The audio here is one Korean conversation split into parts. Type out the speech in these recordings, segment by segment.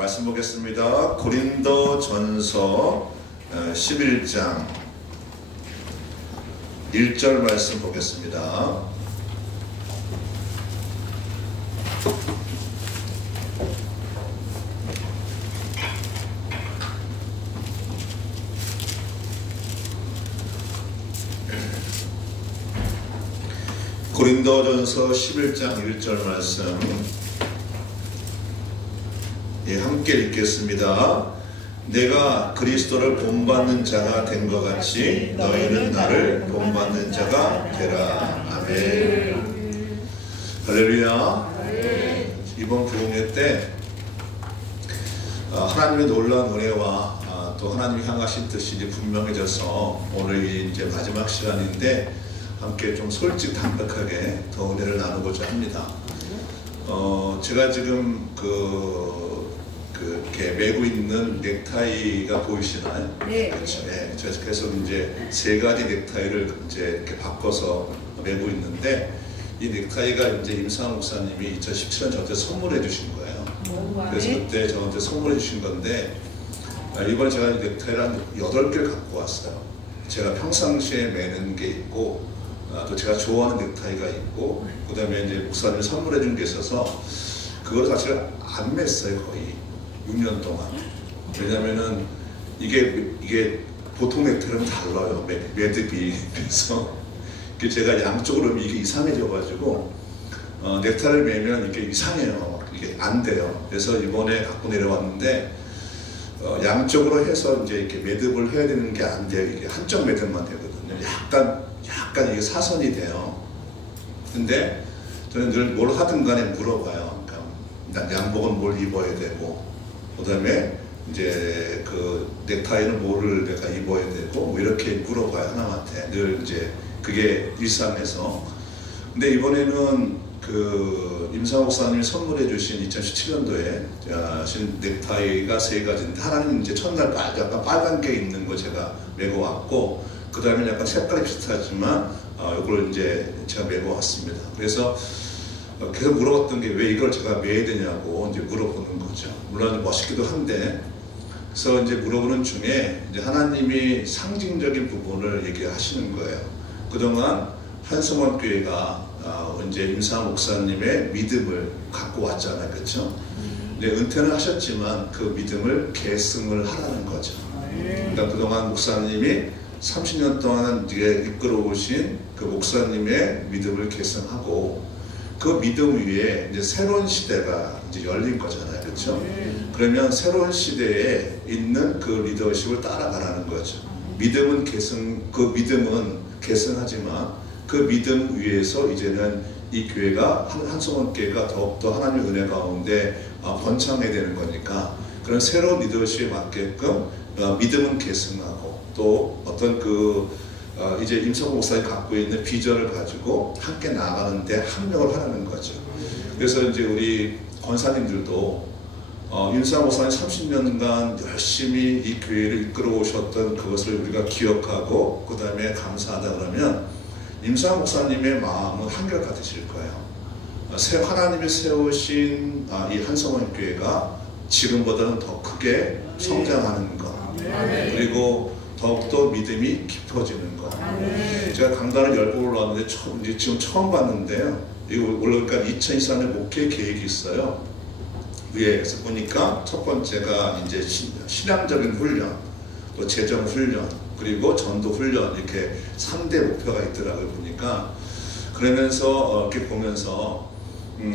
말씀 보겠습니다. 고린도전서 11장 1절 말씀 보겠습니다. 고린도전서 11장 1절 말씀 함께 읽겠습니다. 내가 그리스도를 본받는 자가 된 것 같이 너희는 나를 본받는 자가 되라. 아멘. 할렐루야. 이번 부흥회 때 하나님의 놀라운 은혜와 또 하나님이 향하신 뜻이 이제 분명해져서 오늘이 이제 마지막 시간인데 함께 좀 솔직 담백하게 더 은혜를 나누고자 합니다. 제가 지금 이렇게 메고 있는 넥타이가 보이시나요? 네. 그렇죠. 네. 제가 계속 이제 세 가지 넥타이를 이제 이렇게 바꿔서 메고 있는데 이 넥타이가 이제 임상환 목사님이 2017년 저한테 선물해 주신 거예요. 그래서 그때 저한테 선물해 주신 건데 이번에 제가 이 넥타이를 한 8개를 갖고 왔어요. 제가 평상시에 매는 게 있고 또 제가 좋아하는 넥타이가 있고 그 다음에 이제 목사님이 선물해 준 게 있어서 그걸 사실 안 맸어요. 거의 6년 동안. 왜냐면은 이게 보통 넥타이랑 달라요. 매듭이. 그래서 제가 양쪽으로 이게 이상해져 가지고 넥타이를 매면 이게 이상해요. 이게 안 돼요. 그래서 이번에 갖고 내려왔는데 양쪽으로 해서 이제 이렇게 매듭을 해야 되는 게 안 돼요. 이게 한쪽 매듭만 되거든요. 약간 이게 사선이 돼요. 근데 저는 늘 뭘 하든 간에 물어봐요. 그러니까 양복은 뭘 입어야 되고 그 다음에 이제 그 넥타이는 뭐를 내가 입어야 되고 뭐 이렇게 물어봐요. 하나한테 늘 이제 그게 일상에서. 근데 이번에는 그 임상호 목사님이 선물해 주신 2017년도에 하신 넥타이가 3가지인데 하나는 이제 첫날 약간 빨간 게 있는 거 제가 메고 왔고 그 다음에 약간 색깔이 비슷하지만 이걸 이제 제가 메고 왔습니다. 그래서 계속 물어봤던 게 왜 이걸 제가 매야 되냐고 이제 물어보는 거죠. 물론 멋있기도 한데 그래서 이제 물어보는 중에 이제 하나님이 상징적인 부분을 얘기하시는 거예요. 그동안 한성원 교회가 이제 임상환 목사님의 믿음을 갖고 왔잖아요, 그렇죠? 이제 은퇴는 하셨지만 그 믿음을 계승을 하라는 거죠. 그러니까 그동안 목사님이 30년 동안 이끌어오신 그 목사님의 믿음을 계승하고 그 믿음 위에 이제 새로운 시대가 이제 열린 거잖아요, 그렇죠? 그러면 새로운 시대에 있는 그 리더십을 따라가라는 거죠. 믿음은 믿음은 계승하지만 그 믿음 위에서 이제는 이 교회가 한성원 교회가 더욱더 하나님의 은혜 가운데 번창해야 되는 거니까 그런 새로운 리더십에 맞게끔 믿음은 계승하고 또 어떤 이제 임성호 목사님이 갖고 있는 비전을 가지고 함께 나아가는데 합력을 하라는 거죠. 그래서 이제 우리 권사님들도 임성호 목사님 30년간 열심히 이 교회를 이끌어 오셨던 그것을 우리가 기억하고 그 다음에 감사하다 그러면 임성호 목사님의 마음은 한결같으실 거예요. 하나님이 세우신 이 한성원 교회가 지금보다는 더 크게 성장하는 것 그리고 더욱더 믿음이 깊어지는 것. 제가 강단을 10번 올라왔는데 지금 처음 봤는데요. 이거 올라오니까 2024년 목회 계획이 있어요. 위에서 보니까 첫 번째가 이제 신앙적인 훈련, 또 재정 훈련, 그리고 전도 훈련 이렇게 3대 목표가 있더라고요. 보니까 그러면서 이렇게 보면서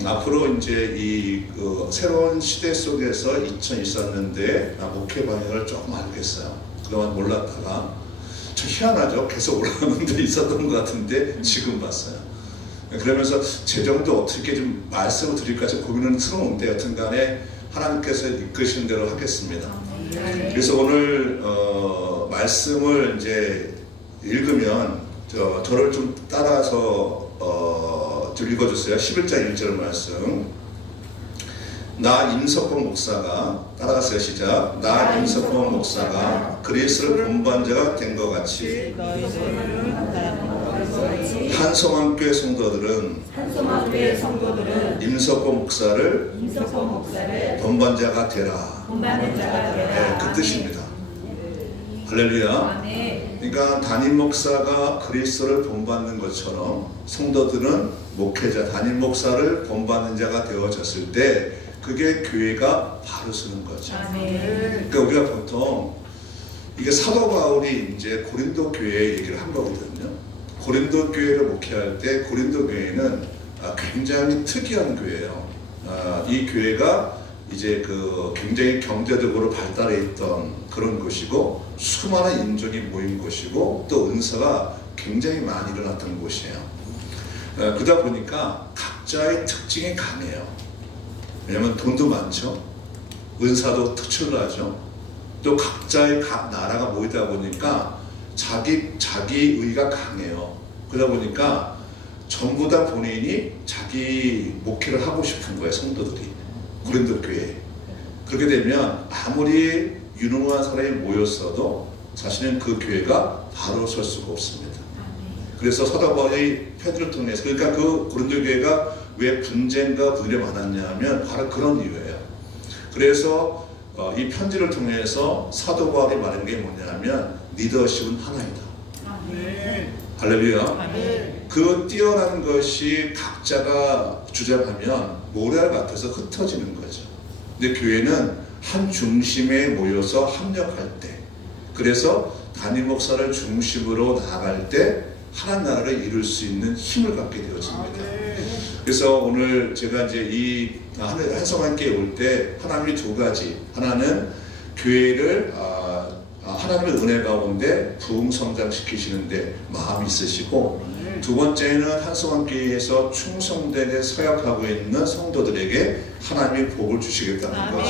앞으로 이제 새로운 시대 속에서 2024년도에 목회 방향을 조금 알겠어요. 그동안 몰랐다가 좀 희한하죠. 계속 올라오는 데 있었던 것 같은데 지금 봤어요. 그러면서 재정도 어떻게 좀 말씀을 드릴까 좀 고민은 스러운데 여튼 간에 하나님께서 이끄신 대로 하겠습니다. 그래서 오늘 말씀을 이제 읽으면 저를 좀 따라서 좀 읽어주세요. 11장 1절 말씀. 나 임석봉 목사가 따라가세요. 시작. 나 임석봉 목사가 그리스도를 본받는 자가 된 것 같이 한성환교회 성도들은 임석권 목사를 본반자가 되라. 네, 그 뜻입니다. 할렐루야. 그러니까 담임 목사가 그리스도를 본받는 것처럼 성도들은 목회자, 담임 목사를 본받는 자가 되어졌을 때 그게 교회가 바로 서는 거죠. 그러니까 우리가 보통 이게 사도 바울이 이제 고린도 교회 얘기를 한 거거든요. 고린도 교회를 목회할 때 고린도 교회는 굉장히 특이한 교회예요. 이 교회가 이제 그 굉장히 경제적으로 발달해 있던 그런 곳이고 수많은 인종이 모인 곳이고 또 은사가 굉장히 많이 일어났던 곳이에요. 그러다 보니까 각자의 특징이 강해요. 왜냐하면 돈도 많죠. 은사도 특출나죠. 또 각자의 각 나라가 모이다 보니까 자기 의가 강해요. 그러다 보니까 전부 다 본인이 자기 목회를 하고 싶은 거예요. 성도들이 고린도 교회. 그렇게 되면 아무리 유능한 사람이 모였어도 사실은 그 교회가 바로 설 수가 없습니다. 그래서 사도 바울이 편지를 통해서, 그러니까 그 고린도 교회가 왜 분쟁과 분열이 많았냐 하면 바로 그런 이유예요. 그래서 이 편지를 통해서 사도 바울이 말한 게 뭐냐면 리더십은 하나이다. 할렐루야. 그 뛰어난 것이 각자가 주장하면 모래알 같아서 흩어지는 거죠. 근데 교회는 한 중심에 모여서 합력할 때, 그래서 담임 목사를 중심으로 나아갈 때 하나님 나라를 이룰 수 있는 힘을 갖게 되어집니다. 그래서 오늘 제가 이제 이 한성환교회 올 때 하나님이 두 가지, 하나는 교회를 하나님의 은혜 가운데 부흥 성장시키시는데 마음이 있으시고, 두 번째는 한성환교회에서 충성되게 서약하고 있는 성도들에게 하나님이 복을 주시겠다는 거죠.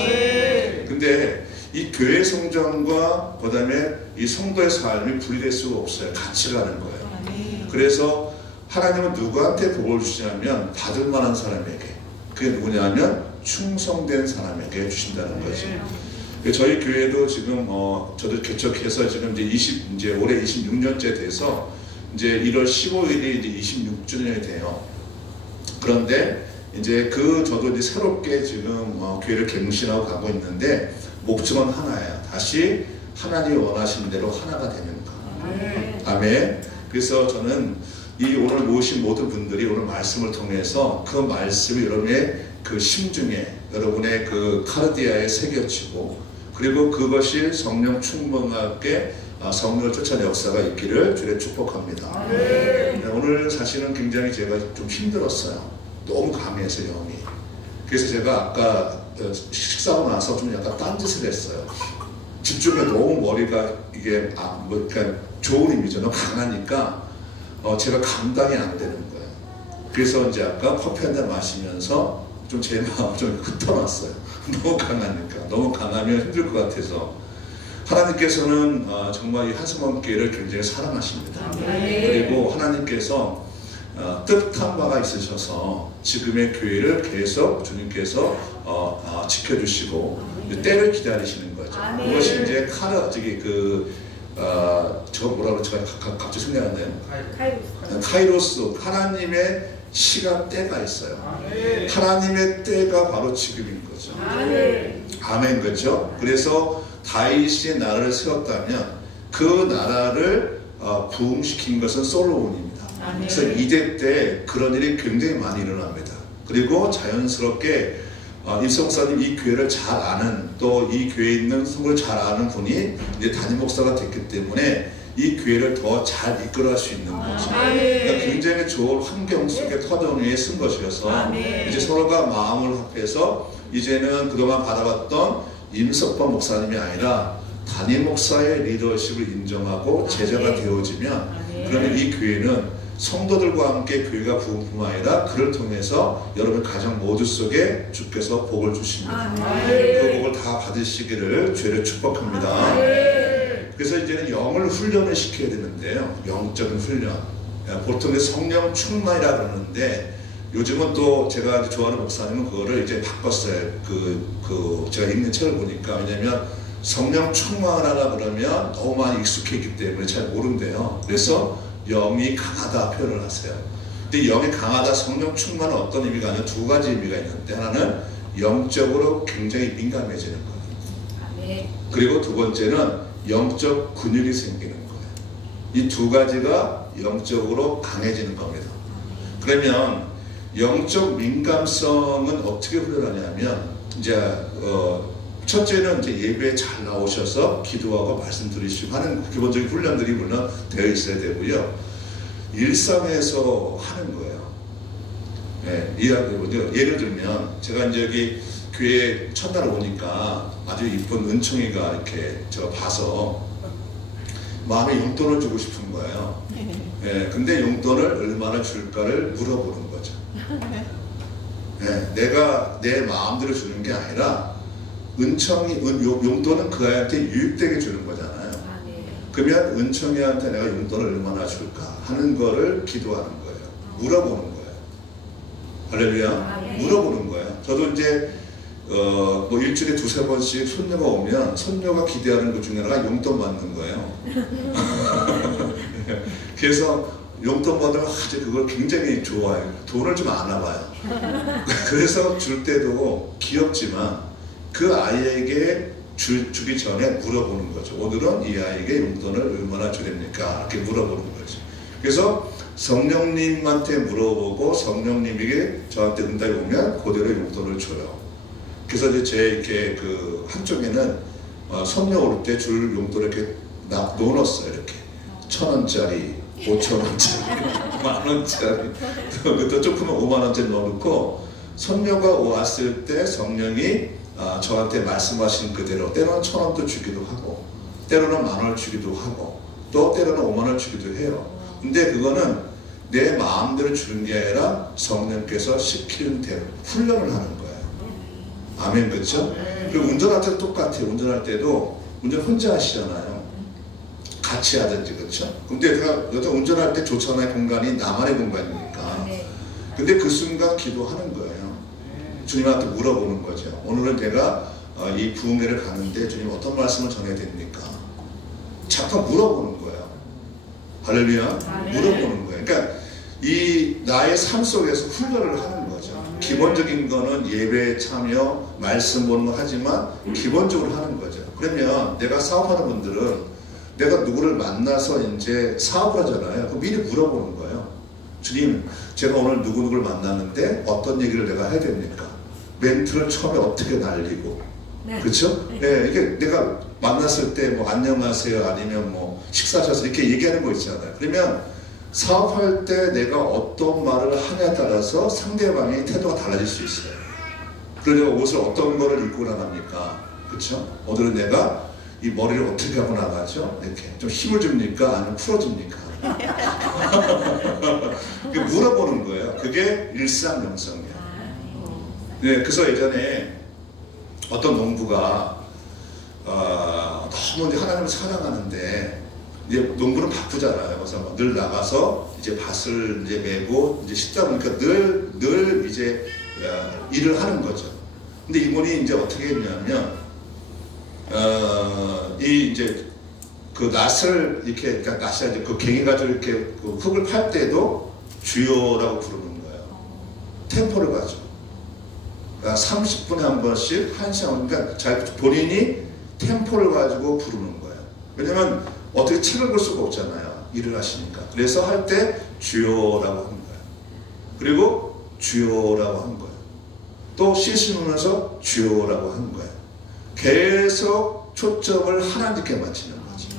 근데 이 교회 성장과 그 다음에 이 성도의 삶이 분리될 수가 없어요. 같이 가는 거예요. 그래서 하나님은 누구한테 복을 주시냐면 받을 만한 사람에게, 그게 누구냐면 충성된 사람에게 주신다는 거죠. 저희 교회도 지금 저도 개척해서 지금 이제 올해 26년째 돼서 이제 1월 15일이 이제 26주년이 돼요. 그런데 이제 저도 이제 새롭게 지금 교회를 갱신하고 가고 있는데 목적은 하나예요. 다시 하나님이 원하시는 대로 하나가 되는 거. 아멘. 그래서 저는 이 오늘 모신 모든 분들이 오늘 말씀을 통해서 그 말씀이 여러분의 그 심중에, 여러분의 그 카르디아에 새겨지고, 그리고 그것이 성령 충만하게 성령을 쫓아낸 역사가 있기를 주의 축복합니다. 오늘 사실은 굉장히 제가 좀 힘들었어요. 너무 강해서 영이. 그래서 제가 아까 식사하고 나서 좀 약간 딴짓을 했어요. 집중해 너무 머리가 이게 그러니까 좋은 의미죠. 너무 강하니까 제가 감당이 안 되는 거예요. 그래서 이제 아까 커피 한 잔 마시면서 좀 제 마음을 좀 흩어놨어요. 너무 강하니까. 너무 강하면 힘들 것 같아서. 하나님께서는 정말 이 한성환교회를 굉장히 사랑하십니다. 그리고 하나님께서 뜻한 바가 있으셔서 지금의 교회를 계속 주님께서 지켜주시고 때를 기다리시는 거죠. 그것이 이제 저 뭐라고 제가 갑자기 생각이 안 나요. 카이로스. 하나님의 시간 때가 있어요. 하나님의 때가 바로 지금인 거죠. 아멘. 그렇죠? 그래서 다윗이 나라를 세웠다면 그 나라를 부흥시킨 것은 솔로몬입니다. 그래서 이대 때 그런 일이 굉장히 많이 일어납니다. 그리고 자연스럽게 임성사님 이 교회를 잘 아는, 또 이 교회에 있는 성도를 잘 아는 분이 이제 담임 목사가 됐기 때문에 이 교회를 더 잘 이끌어갈 수 있는 거죠. 그러니까 굉장히 좋은 환경 속에 터전 위에 쓴 것이어서 이제 서로가 마음을 합해서 이제는 그동안 받아왔던 임석범 목사님이 아니라 담임 목사의 리더십을 인정하고 제자가 되어지면, 그러면 이 교회는 성도들과 함께 교회가 부흥뿐만 아니라 그를 통해서 여러분 가정 모두 속에 주께서 복을 주십니다. 그 복을 다 받으시기를 주를 축복합니다. 그래서 이제는 영을 훈련을 시켜야 되는데요. 영적인 훈련. 보통 성령 충만이라 그러는데 요즘은 또 제가 좋아하는 목사님은 그거를 이제 바꿨어요. 제가 읽는 책을 보니까. 왜냐면 성령 충만하라 그러면 너무 많이 익숙해 있기 때문에 잘 모른대요. 그래서 영이 강하다 표현을 하세요. 근데 영이 강하다, 성령 충만은 어떤 의미가 아니라 두 가지 의미가 있는데, 하나는 영적으로 굉장히 민감해지는 거예요. 그리고 두 번째는 영적 근육이 생기는 거예요. 이 두 가지가 영적으로 강해지는 겁니다. 그러면 영적 민감성은 어떻게 훈련하냐면, 이제 첫째는 이제 예배에 잘 나오셔서 기도하고 말씀 들으시고 하는 기본적인 훈련들이 물론 되어 있어야 되고요. 일상에서 하는 거예요. 네, 예를 들면 제가 이제 여기 교회 첫날 오니까 아주 이쁜 은총이가 이렇게 제가 봐서 마음에 용돈을 주고 싶은 거예요. 네, 근데 용돈을 얼마나 줄까를 물어보는 거죠. 네, 내가 내 마음대로 주는 게 아니라 용돈은 그 아이한테 유익되게 주는 거잖아요. 그러면 은총이한테 내가 용돈을 얼마나 줄까 하는 거를 기도하는 거예요. 물어보는 거예요. 할렐루야. 물어보는 거예요. 저도 이제 뭐 일주일에 두세 번씩 손녀가 오면 손녀가 기대하는 것 중에 하나가 용돈 받는 거예요. 그래서 용돈 받으면 아주 그걸 굉장히 좋아해요. 돈을 좀 아나 봐요. 그래서 줄 때도 귀엽지만 그 아이에게 주기 전에 물어보는 거죠. 오늘은 이 아이에게 용돈을 얼마나 주렵니까? 이렇게 물어보는 거죠. 그래서 성령님한테 물어보고 성령님에게 저한테 응답이 오면 그대로 용돈을 줘요. 그래서 이제 제 이렇게 그 한쪽에는 성령 올 때 줄 용돈을 이렇게 넣어놨어요. 이렇게 1,000원짜리, 5,000원짜리, 만원짜리, 또 조금은 5만원짜리 넣어놓고 성령가 왔을 때 성령이 저한테 말씀하신 그대로 때로는 1,000원도 주기도 하고 때로는 10,000원을 주기도 하고 또 때로는 5만원을 주기도 해요. 근데 그거는 내 마음대로 주는 게 아니라 성령께서 시키는 대로 훈련을 하는 거예요. 아멘. 그렇죠? 그리고 운전할 때도 똑같아요. 운전할 때도 운전 혼자 하시잖아요. 같이 하든지. 그렇죠? 근데 제가 여자 운전할 때 좋잖아요. 공간이 나만의 공간이니까. 근데 그 순간 기도하는 거예요. 주님한테 물어보는 거죠. 오늘은 내가 이 부흥회를 가는데 주님 어떤 말씀을 전해야 됩니까? 잠깐 물어보는 거예요. 할렐루야. 물어보는 거예요. 그러니까 이 나의 삶 속에서 훈련을 하는 거죠. 기본적인 거는 예배 참여, 말씀 보는 거 하지만 기본적으로 하는 거죠. 그러면 내가 사업하는 분들은 내가 누구를 만나서 이제 사업을 하잖아요. 그럼 미리 물어보는 거예요. 주님, 제가 오늘 누구누구를 만났는데 어떤 얘기를 내가 해야 됩니까? 멘트를 처음에 어떻게 날리고, 그렇죠? 네, 이게 내가 만났을 때 뭐 안녕하세요 아니면 뭐 식사하셔서 이렇게 얘기하는 거 있잖아요. 그러면 사업할 때 내가 어떤 말을 하냐에 따라서 상대방의 태도가 달라질 수 있어요. 그래서 옷을 어떤 거를 입고 나갑니까? 그렇죠? 오늘은 내가 이 머리를 어떻게 하고 나가죠? 이렇게 좀 힘을 줍니까? 아니면 풀어줍니까? 물어보는 거예요. 그게 일상 영성이에요. 네, 그래서 예전에 어떤 농부가 너무 이제 하나님을 사랑하는데 이제 농부는 바쁘잖아요. 그래서 늘 나가서 이제 밭을 이제 메고 이제 씻다 보니까 늘 이제 일을 하는 거죠. 근데 이분이 이제 어떻게 했냐면 이 이제 그 낫을 이렇게, 그러니까 낫이 이제 그 갱이 가지고 이렇게 그 흙을 팔 때도 주요라고 부르는 거예요. 템포를 가지고. 그러니까 30분에 한 번씩, 1시간, 그러니까 본인이 템포를 가지고 부르는 거예요. 왜냐면 어떻게 책을 볼 수가 없잖아요. 일을 하시니까. 그래서 할 때 주요라고 한 거예요. 그리고 주요라고 한 거예요. 또 씻으면서 주요라고 한 거예요. 계속 초점을 하나님께 맞추는 거죠.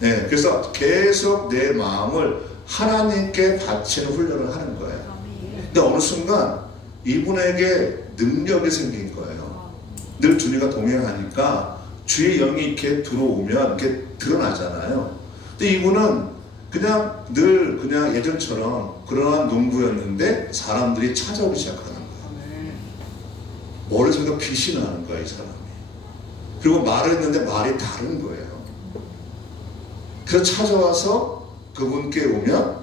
네, 그래서 계속 내 마음을 하나님께 바치는 훈련을 하는 거예요. 근데 어느 순간 이분에게 능력이 생긴 거예요. 늘 주님과 동행하니까 주의 영이 이렇게 들어오면 이렇게 드러나잖아요. 근데 이분은 그냥 늘 그냥 예전처럼 그러한 농부였는데 사람들이 찾아오기 시작하는 거예요. 머릿속에 빛이 나는 거예요, 이 사람이. 그리고 말을 했는데 말이 다른 거예요. 그래서 찾아와서 그분께 오면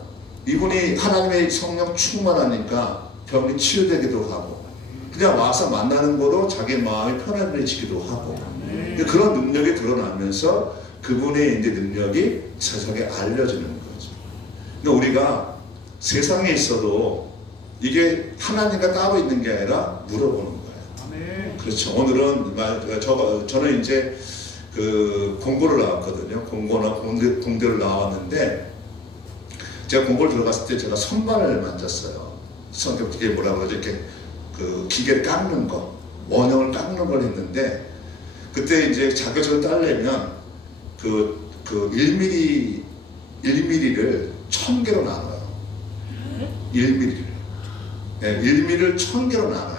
이분이 하나님의 성령 충만하니까 병이 치유되기도 하고 그냥 와서 만나는 거로 자기 마음이 편안해지기도 하고 그런 능력이 드러나면서 그분의 이제 능력이 세상에 알려지는 거죠. 그러니까 우리가 세상에 있어도 이게 하나님과 따로 있는 게 아니라 물어보는 거예요. 아멘. 그렇죠. 오늘은 저는 이제 그 공고를 나왔거든요. 공고나 공대를 나왔는데 제가 공고를 들어갔을 때 제가 선반을 만졌어요. 이게 뭐라 그러죠? 이렇게 그 기계를 깎는 거, 원형을 깎는 걸 했는데 그때 이제 자격증을 따려면 그 1mm를 1000개로 나눠요. 1mm를. 네, 1mm를 1000개로 나눠요.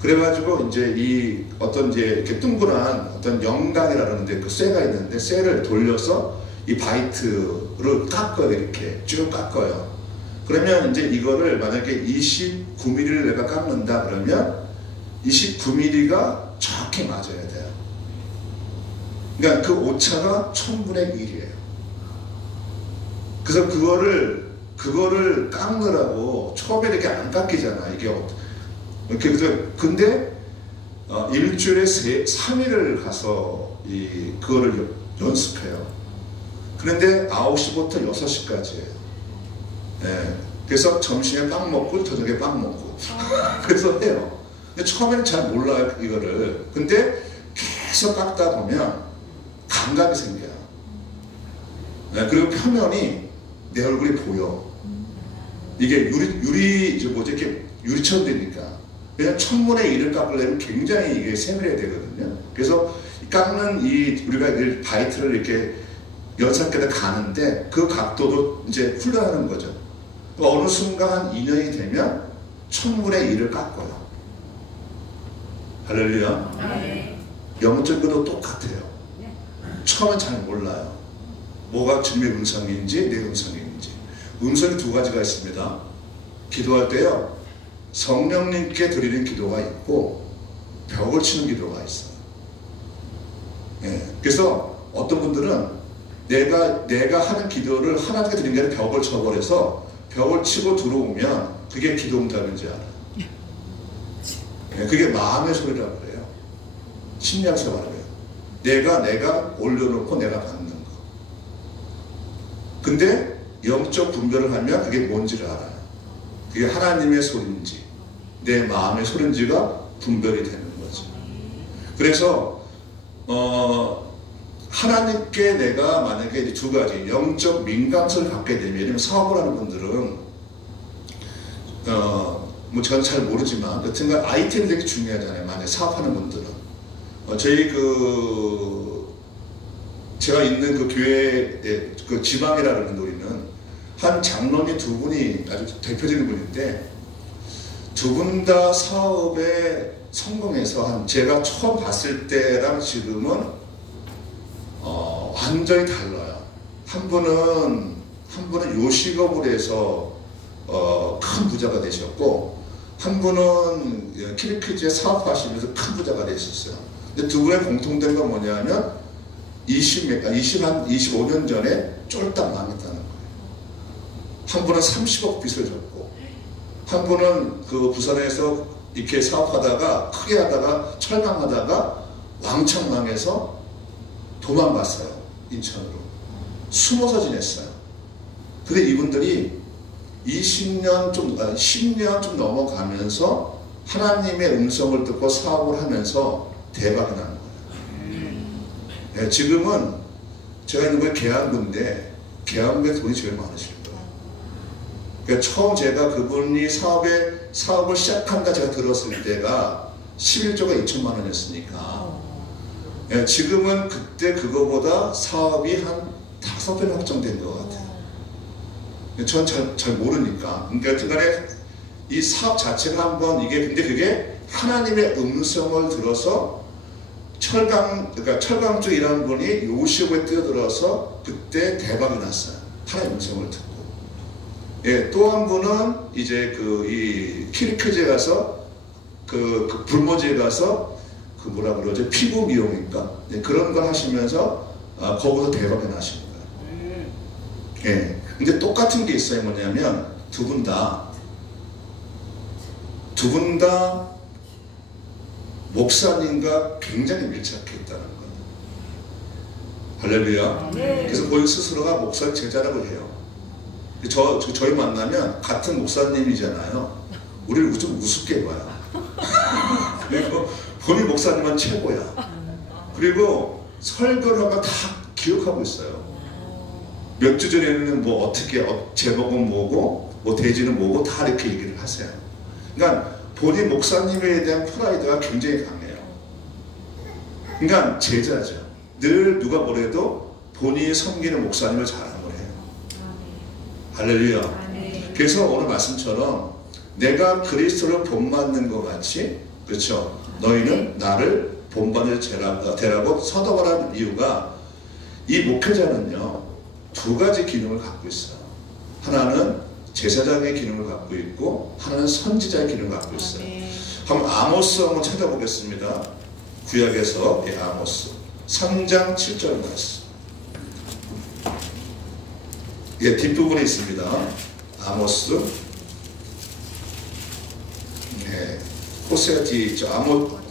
그래가지고 이제 이 어떤 이제 이렇게 둥근한 어떤 영광이라는데 그 쇠가 있는데 쇠를 돌려서 이 바이트를 깎아요. 이렇게 쭉 깎아요. 그러면 이제 이거를 만약에 29mm를 내가 깎는다 그러면 29mm가 정확히 맞아야 돼요. 그러니까 그 오차가 1000분의 1이에요. 그래서 그거를 깎느라고 처음에 이렇게 안 깎이잖아. 이게 근데 일주일에 3일을 가서 그거를 연습해요. 그런데 9시부터 6시까지예요. 네. 그래서 점심에 빵 먹고 저녁에 빵 먹고 그래서 해요. 근데 처음에는 잘 몰라요 이거를. 근데 계속 깎다 보면 감각이 생겨요. 네. 그리고 표면이 내 얼굴이 보여. 이게 이렇게 유리처럼 되니까. 왜냐면 1000분의 1을 깎으려면 굉장히 이게 세밀해야 되거든요. 그래서 깎는 우리가 바이트를 이렇게 연산계에 가는데 그 각도도 이제 훈련하는 거죠. 어느 순간 한 2년이 되면 1000분의 1을 깎아요. 할렐루야. 네. 영적으로 똑같아요. 처음엔 잘 몰라요. 뭐가 주님의 음성인지 내 음성인지. 음성이 두 가지가 있습니다. 기도할 때요, 성령님께 드리는 기도가 있고 벽을 치는 기도가 있어요. 예. 그래서 어떤 분들은 내가 하는 기도를 하나님께 드리는 게 아니라 벽을 쳐버려서 벽을 치고 들어오면 그게 기도응답인 줄 알아요. 예. 그게 마음의 소리라고 그래요. 심리학에서 말해요. 내가 올려놓고 내가 받는 거. 근데 영적 분별을 하면 그게 뭔지를 알아요. 그게 하나님의 소리인지 내 마음의 소리인지가 분별이 되는 거죠. 그래서 하나님께 내가 만약에 이제 두 가지 영적 민감성을 갖게 되면, 예를 들면 사업을 하는 분들은 뭐 저는 잘 모르지만 여튼간 아이템이 되게 중요하잖아요. 만약에 사업하는 분들은 저희 제가 있는 그 교회의 그 지방이라는 우리는 한 장로님 두 분이 아주 대표적인 분인데 두 분 다 사업에 성공해서 제가 처음 봤을 때랑 지금은 완전히 달라요. 한 분은 요식업을 해서 큰 부자가 되셨고 한 분은 키리키즈에 사업하시면서 큰 부자가 되셨어요. 근데 두 분의 공통된 건 뭐냐면 25년 전에 쫄딱 망했다는 거예요. 한 분은 30억 빚을 졌고 한 분은 그 부산에서 이렇게 사업하다가 크게 하다가 철강하다가 왕창 망해서 도망갔어요. 인천으로. 숨어서 지냈어요. 근데 이분들이 10년 좀 넘어가면서 하나님의 음성을 듣고 사업을 하면서 대박이 난 거예요. 네, 지금은 제가 있는 건 계양구인데 계양구에 돈이 제일 많으실 거예요. 그러니까 처음 제가 그분이 사업을 시작한다 제가 들었을 때가 11조가 2천만 원이었으니까 네, 지금은 그때 그거보다 사업이 한 5배 확정된 것 같아요. 전 잘 모르니까. 그러니까 중간에 이 사업 자체가 한번 근데 그게 하나님의 음성을 들어서 그러니까 철강 쪽 일하는 분이 요시오에 뛰어들어서 그때 대박이 났어요. 하나님의 음성을 듣고. 예, 또 한 분은 이제 이 키리크즈에 가서 그 불모지에 가서 그 뭐라 그러죠? 피부 미용인가? 예, 그런 걸 하시면서 거기서 대박이 나신 거예요. 예. 근데 똑같은 게 있어요. 뭐냐면 두 분 다 목사님과 굉장히 밀착했다는 거예요. 할렐루야. 네. 그래서 본인 스스로가 목사님 제자라고 해요. 저희 만나면 같은 목사님이잖아요. 우리를 좀 우습게 봐요. 그리고 본인 목사님은 최고야. 그리고 설교를 하면 다 기억하고 있어요. 몇 주 전에는 뭐 어떻게 제목은 뭐고 뭐 대지는 뭐고 다 이렇게 얘기를 하세요. 그러니까 본인 목사님에 대한 프라이드가 굉장히 강해요. 그러니까 제자죠. 늘 누가 뭐래도 본인이 섬기는 목사님을 자랑을 해요. 할렐루야. 그래서 오늘 말씀처럼 내가 그리스도를 본받는 것 같이, 그렇죠? 너희는 나를 본받을 되라고 서덕하라는 이유가, 이 목회자는요 두 가지 기능을 갖고 있어요. 하나는 제사장의 기능을 갖고 있고 하나는 선지자의 기능을 갖고 있어요. 한번 아모스 한번 찾아보겠습니다. 구약에서 아모스 3장 7절 말씀. 뒷부분에 있습니다. 아모스. 호세아 뒤에 있죠.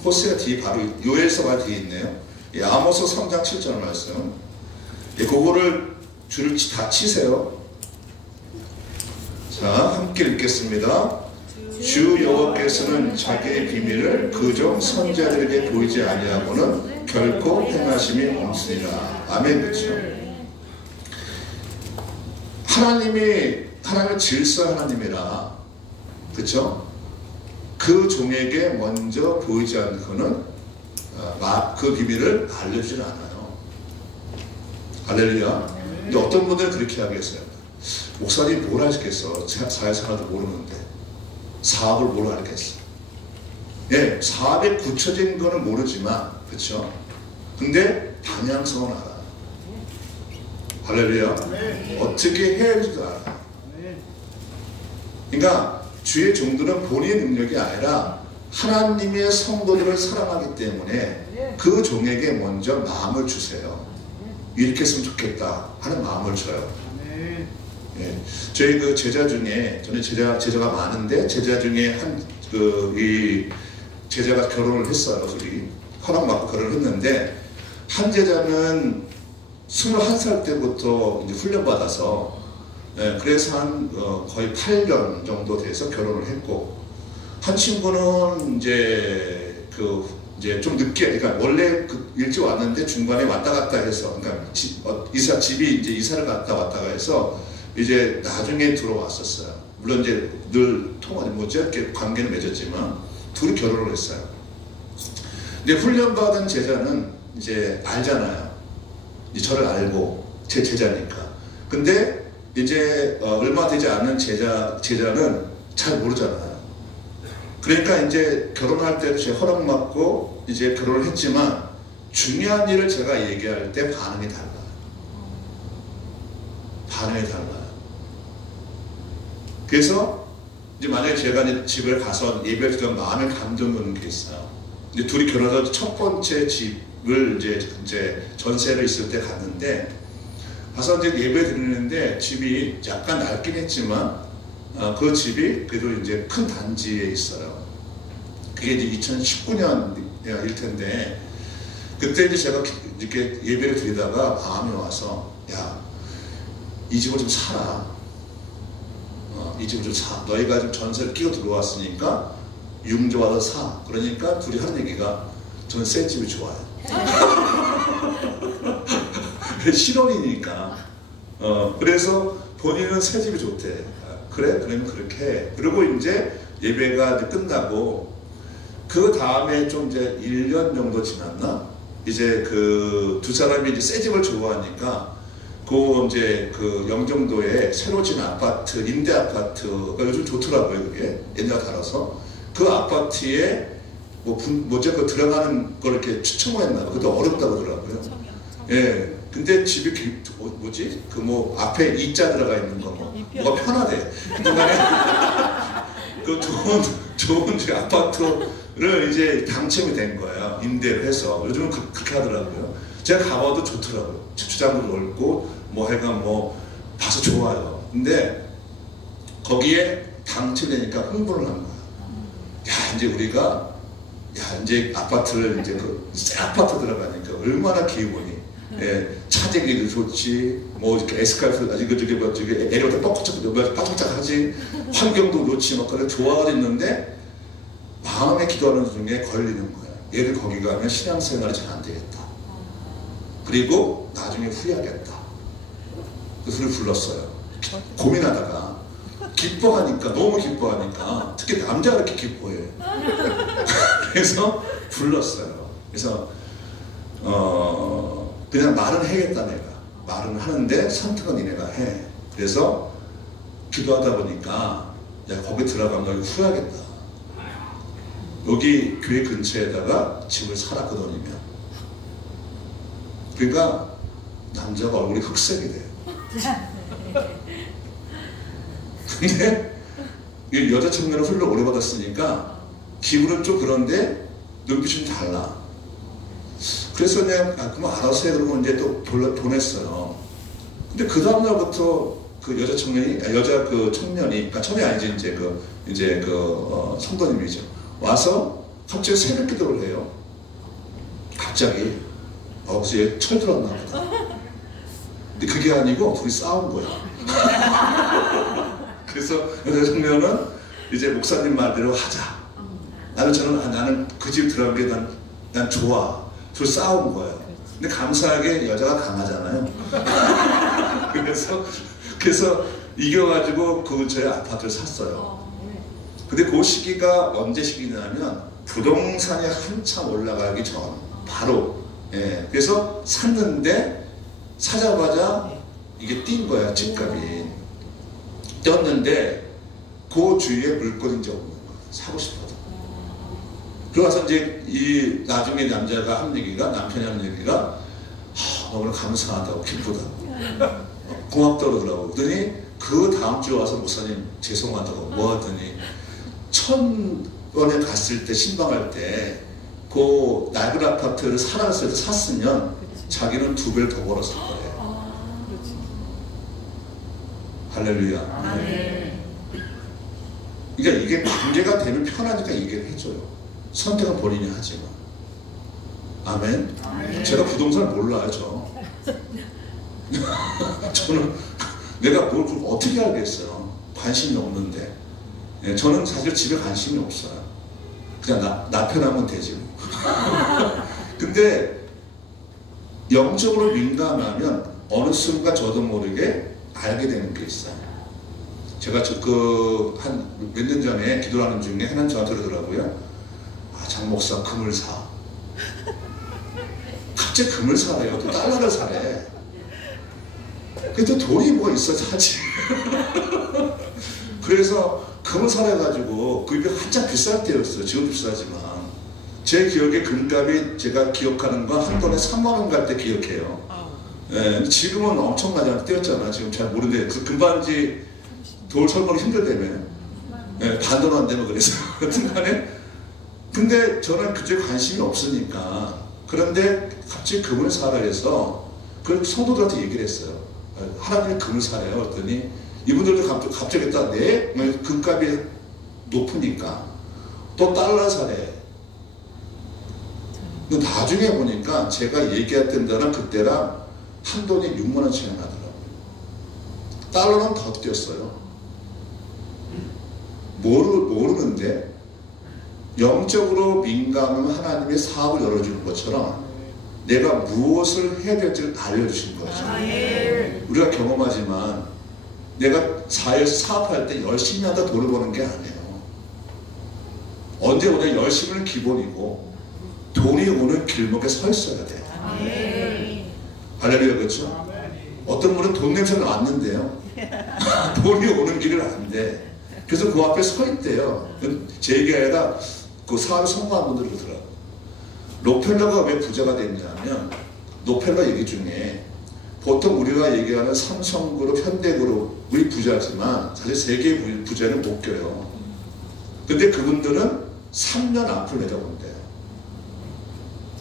호세아 뒤에 바로 요엘서가 뒤에 있네요. 아모스 3장 7절 말씀. 그거를 줄을 다 치세요. 자, 함께 읽겠습니다. 주 여호와께서는 자기의 비밀을 그종 선지자들에게 보이지 아니하고는 결코 행하심이 없으리라. 아멘. 그렇죠? 하나님의 질서 하나님이라, 그렇죠? 그 종에게 먼저 보이지 않고는 그 비밀을 알려주지 않아요. 할렐루야. 근데 어떤 분들은 그렇게 하겠어요. 목사님 뭘 하시겠어? 사회생활도 모르는데 사업을 뭘 알겠어? 예, 사업에 굳혀진 거는 모르지만, 그렇죠? 근데 방향성은 알아. 할렐루야. 어떻게 해야 할지도 알아. 그러니까 주의 종들은 본인의 능력이 아니라 하나님의 성도들을 사랑하기 때문에 그 종에게 먼저 마음을 주세요. 이렇게 했으면 좋겠다 하는 마음을 줘요. 저희 그 제자 중에, 저는 제자가 많은데 제자 중에 이 제자가 결혼을 했어요. 우리 허락받고 결혼을 했는데, 한 제자는 21살 때부터 이제 훈련받아서, 그래서 거의 8년 정도 돼서 결혼을 했고, 한 친구는 이제 좀 늦게, 그러니까 원래 일찍 왔는데 중간에 왔다 갔다 해서, 그러니까 집이 이제 이사를 왔다가 해서 이제 나중에 들어왔었어요. 물론 이제 늘 이렇게 관계는 맺었지만 둘이 결혼을 했어요. 근데 훈련받은 제자는 이제 알잖아요. 이제 저를 알고 제 제자니까. 근데 이제 얼마 되지 않은 제자는 잘 모르잖아요. 그러니까 이제 결혼할 때도 제 허락받고 이제 결혼을 했지만 중요한 일을 제가 얘기할 때 반응이 달라요. 반응이 달라요. 그래서 이제 만약에 제가 이제 집에 가서 예배를 드리면 마음에 감동받는 게 있어요. 이제 둘이 결혼해서 첫 번째 집을 이제 전세를 있을 때 갔는데, 가서 이제 예배 드리는데 집이 약간 낡긴 했지만 그 집이 그래도 이제 큰 단지에 있어요. 그게 이제 2019년일 텐데, 그때 이제 제가 이렇게 예배를 드리다가 마음이 와서, 야, 이 집을 좀 사라. 이 집을 좀 사. 너희가 좀 전세를 끼고 들어왔으니까 융조와서 사. 그러니까 둘이 하는 얘기가, 저는 새 집이 좋아요. 신혼이니까. 그래서 본인은 새 집이 좋대. 그래? 그러면 그렇게 해. 그리고 이제 예배가 이제 끝나고, 그 다음에 좀 이제 1년 정도 지났나? 이제 그 두 사람이 이제 새 집을 좋아하니까, 이제 그 영종도에 새로 지은 아파트, 임대 아파트가 요즘 좋더라고요. 그게 옛날 달아서 그 아파트에 그 들어가는 걸 이렇게 추첨을 했나 봐. 그것도 어렵다고 그러더라고요. 예. 근데 집이 앞에 이자 들어가 있는 거 뭐가 편하대. 그동안에 그 좋은 아파트를 이제 당첨이 된 거예요. 임대를 해서. 요즘은 그렇게 하더라고요. 제가 가봐도 좋더라고요. 주차장도 넓고 봐서 좋아요. 근데 거기에 당첨되니까 흥분을 한 거야. 야, 이제 우리가 이제 아파트를 새 아파트 들어가니까 얼마나 기분이. 예, 차대기도 좋지, 뭐 이렇게 에스컬레이터 아직 저기 뭐 저기 에리어도 빡빡빡 하지, 환경도 좋지 막 그래 좋아가 있는데 마음에 기도하는 중에 걸리는 거야. 얘를 거기 가면 신앙생활이 잘 안 되겠다. 그리고 나중에 후회하겠다. 그 소리를 불렀어요. 고민하다가 기뻐하니까 너무 기뻐하니까 특히 남자가 이렇게 기뻐해. 그래서 불렀어요. 그래서 그냥 말은 해야겠다. 내가 말은 하는데 선택은 니네가 해. 그래서 기도하다 보니까 야 거기 들어가면 후회하겠다. 여기 교회 근처에다가 집을 사라 그 돈이면. 그러니까 남자가 얼굴이 흑색이 돼요. 근데 여자 청년을 훈련 오래 받았으니까 기분은 좀 그런데 눈빛이 좀 달라. 그래서 그냥 그럼 알아서 해 그러고 이제 또 보냈어요. 근데 그 다음날부터 그 여자 청년이 여자 그 청년이 그러니까 청년이 아니지 이제 그 성도님이죠. 와서 갑자기 새벽 기도를 해요. 갑자기 어제 철 들었나 보다. 근데 그게 아니고 둘이 싸운 거야. 그래서 여자 청년은 이제 목사님 말대로 하자. 나는 그 집 들어간 게 난 좋아. 둘 싸운 거예요. 근데 감사하게 여자가 강하잖아요. 그래서 이겨가지고 그 저희 아파트를 샀어요. 근데 그 시기가 언제 시기냐면 부동산이 한참 올라가기 전 바로. 예, 그래서 샀는데 사자마자 이게 뛴 거야. 집값이 뛰었는데 그 주위에 물건이 이제 없는 거야. 사고 싶어도. 그러고서 이제 이 나중에 남자가 하는 얘기가 남편이 하는 얘기가 너무나 감사하다고 기쁘다고 고맙다고 그러더라고. 그랬더니 그 다음 주에 와서 목사님 죄송하다고 뭐 하더니 1,000원에 갔을 때 신방할 때 그 낡은 아파트를 살았을 때 샀으면 자기는 2배를 더 벌었을 거예요. 할렐루야. 그러니까 이게 관계가 되면 편하니까 얘기를 해줘요. 선택은 본인이 하지만. 아멘. 제가 부동산을 몰라요. 저는 내가 뭘 어떻게 알겠어요. 관심이 없는데. 예, 저는 사실 집에 관심이 없어요. 그냥 나 편하면 되지. 근데 영적으로 민감하면 어느 순간 저도 모르게 알게 되는 게 있어요. 제가 한 몇 년 전에 기도하는 중에 하나님 저한테 그러더라고요. 장 목사 금을 사. 갑자기 금을 사래요. 또 달러를 사래. 그래도 돈이 뭐 있어 사지. 그래서 금을 사래가지고 그게 한참 비쌀 때였어요. 지금 비싸지만 제 기억에 금값이 제가 기억하는 건 한 돈에 3만 원 갈 때 기억해요. 예, 지금은 엄청나게 뛰었잖아. 지금 잘 모르는데 그 금반지 돌 설거리 힘들다며. 예, 반돈 안 되면 그래서 여튼간에 근데 저는 그쪽에 관심이 없으니까. 그런데 갑자기 금을 사라 해서 그 성도들한테 얘기를 했어요. 하나님이 금을 사래요. 그랬더니 이분들도 갑자기 했다. 네? 금값이 높으니까 또 달러 사래. 근데 나중에 보니까 제가 얘기했던 데랑 그때랑 한 돈이 6만 원씩 나더라고요. 달러는 더 뛰었어요. 모르는데 영적으로 민감하면 하나님의 사업을 열어주는 것처럼 내가 무엇을 해야 될지를 알려주신 거죠. 우리가 경험하지만 내가 사회에서 사업할 때 열심히 하다 돈을 버는 게 아니에요. 언제 오냐 열심히는 기본이고 돈이 오는 길목에 서 있어야 돼. 할렐루야. 그렇죠? 어떤 분은 돈 냄새가 났는데요. 돈이 오는 길을 안 돼. 그래서 그 앞에 서 있대요. 제 얘기가 아니라 그 사업에 성공한 분들이 그러더라고요. 록펠러가 왜 부자가 됐냐면 록펠러 얘기 중에 보통 우리가 얘기하는 삼성그룹, 현대그룹이 부자지만 사실 세계 부자는 못 껴요. 근데 그분들은 3년 앞을 내다본대요.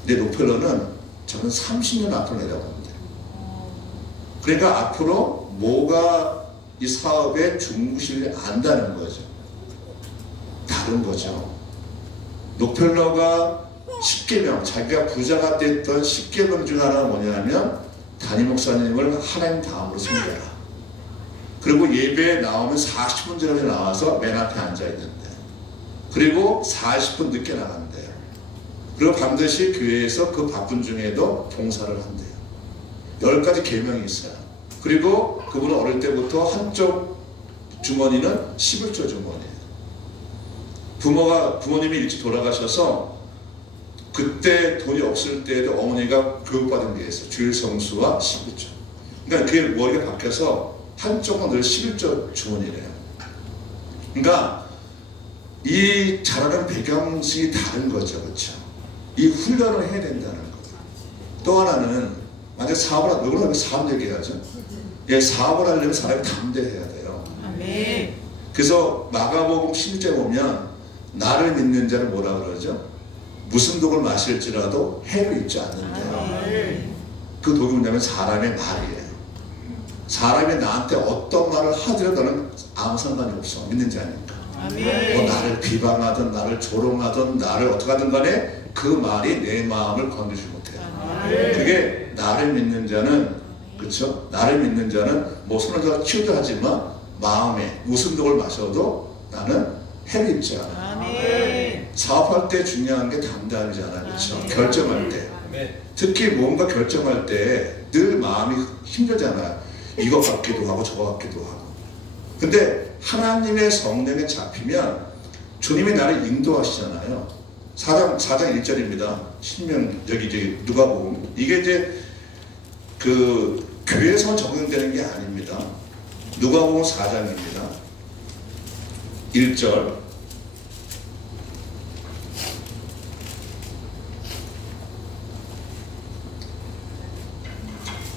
근데 록펠러는 저는 30년 앞을 내다본대요. 그러니까 앞으로 뭐가 이 사업의 중심을 안다는 거죠. 다른 거죠. 록펠러가 십계명, 자기가 부자가 됐던 십계명 중 하나가 뭐냐면 담임 목사님을 하나님 다음으로 섬겨라. 그리고 예배에 나오면 40분 전에 나와서 맨 앞에 앉아있는데, 그리고 40분 늦게 나간대요. 그리고 반드시 교회에서 그 바쁜 중에도 봉사를 한대요. 10가지 계명이 있어요. 그리고 그분은 어릴 때부터 한쪽 주머니는 11조 주머니예요. 부모님이 일찍 돌아가셔서 그때 돈이 없을 때에도 어머니가 교육받은 게 있어요. 주일 성수와 11조. 그러니까 그게 머리가 바뀌어서 한쪽은 늘 11조 주머니래요. 그러니까 이 자라는 배경이 다른 거죠. 그렇죠? 이 훈련을 해야 된다는 거예요. 또 하나는 만약 사업을 하면 사업 얘기해야죠. 예, 사업을 하려면 사람이 담대해야 돼요. 아멘. 그래서 마가복음 16장 보면 나를 믿는 자는 뭐라 그러죠? 무슨 독을 마실지라도 해를 입지 않는다. 그 독이 뭐냐면 사람의 말이에요. 사람이 나한테 어떤 말을 하더라도 너는 아무 상관이 없어. 믿는 자니까. 뭐 나를 비방하든 나를 조롱하든 나를 어떻게 하든 간에 그 말이 내 마음을 건드리지 못해요. 그게 나를 믿는 자는, 그렇죠? 나를 믿는 자는 뭐 손을 잡아 치우도 하지만 마음에 무슨 독을 마셔도 나는 해를 입지 않아요. 사업할 때 중요한 게 담당이잖아요. 그렇죠? 결정할 때. 특히 뭔가 결정할 때 늘 마음이 힘들잖아요. 이거 같기도 하고 저거 같기도 하고. 근데 하나님의 성령에 잡히면 주님이 나를 인도하시잖아요. 4장 1절입니다. 신명, 여기 이제 누가복음. 이게 이제 그 교회에서 적용되는 게 아닙니다. 누가복음 4장입니다. 1절.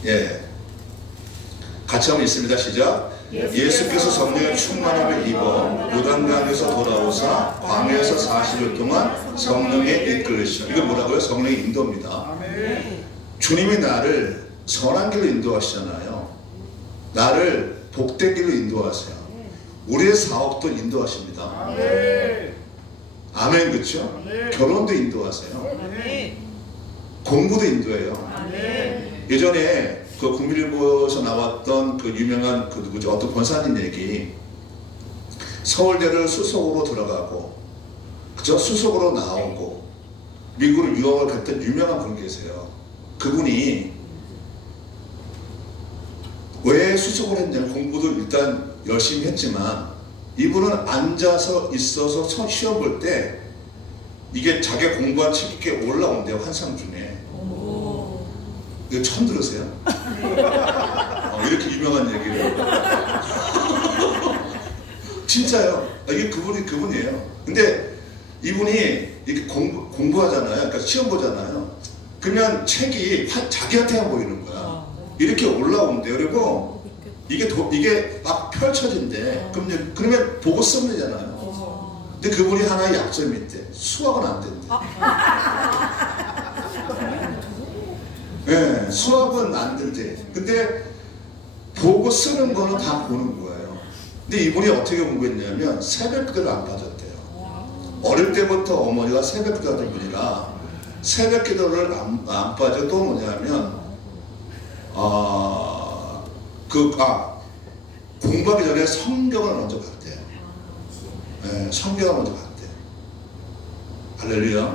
예. 같이 한번 있습니다. 시작. 예수께서 성령의 충만함을 입어 요단강에서 돌아오사 광야에서 40일 동안 성령에 이끌으시오. 이거 뭐라고요? 성령의 인도입니다. 주님이 나를 선한 길로 인도하시잖아요. 나를 복된 길로 인도하세요. 우리의 사업도 인도하십니다. 아멘. 그렇죠? 결혼도 인도하세요. 공부도 인도해요. 예전에 그 국민일보에서 나왔던 그 유명한 그 누구죠? 어떤 권사님 얘기. 서울대를 수석으로 들어가고, 그죠? 수석으로 나오고 미국으로 유학을 갔던 유명한 분 계세요. 그분이 왜 수석을 했냐면 공부도 일단 열심히 했지만 이분은 앉아서 있어서 시험 볼 때 이게 자기가 공부한 책이 꽤 올라온대요. 환상 중에. 이거 처음 들으세요? 이렇게 유명한 얘기를. 진짜요. 이게 그분이에요. 근데 이분이 이렇게 공부하잖아요. 그러니까 시험 보잖아요. 그러면 책이 자기한테만 보이는 거야. 이렇게 올라온대요. 그리고 이게 막 펼쳐진대. 그러면 보고 쓰면 되잖아요. 근데 그분이 하나의 약점이 있대. 수학은 안 된대. 네, 수학은 안 된대. 근데 보고 쓰는 거는 다 보는 거예요. 근데 이분이 어떻게 공부했냐면 새벽 기도를 안 빠졌대요. 어릴 때부터 어머니가 새벽 기도 하던 분이라 새벽 기도를 안 빠져. 또 뭐냐면 공부하기 전에 성경을 먼저 봤대요. 네, 성경을 먼저 봤대요. 할렐루야.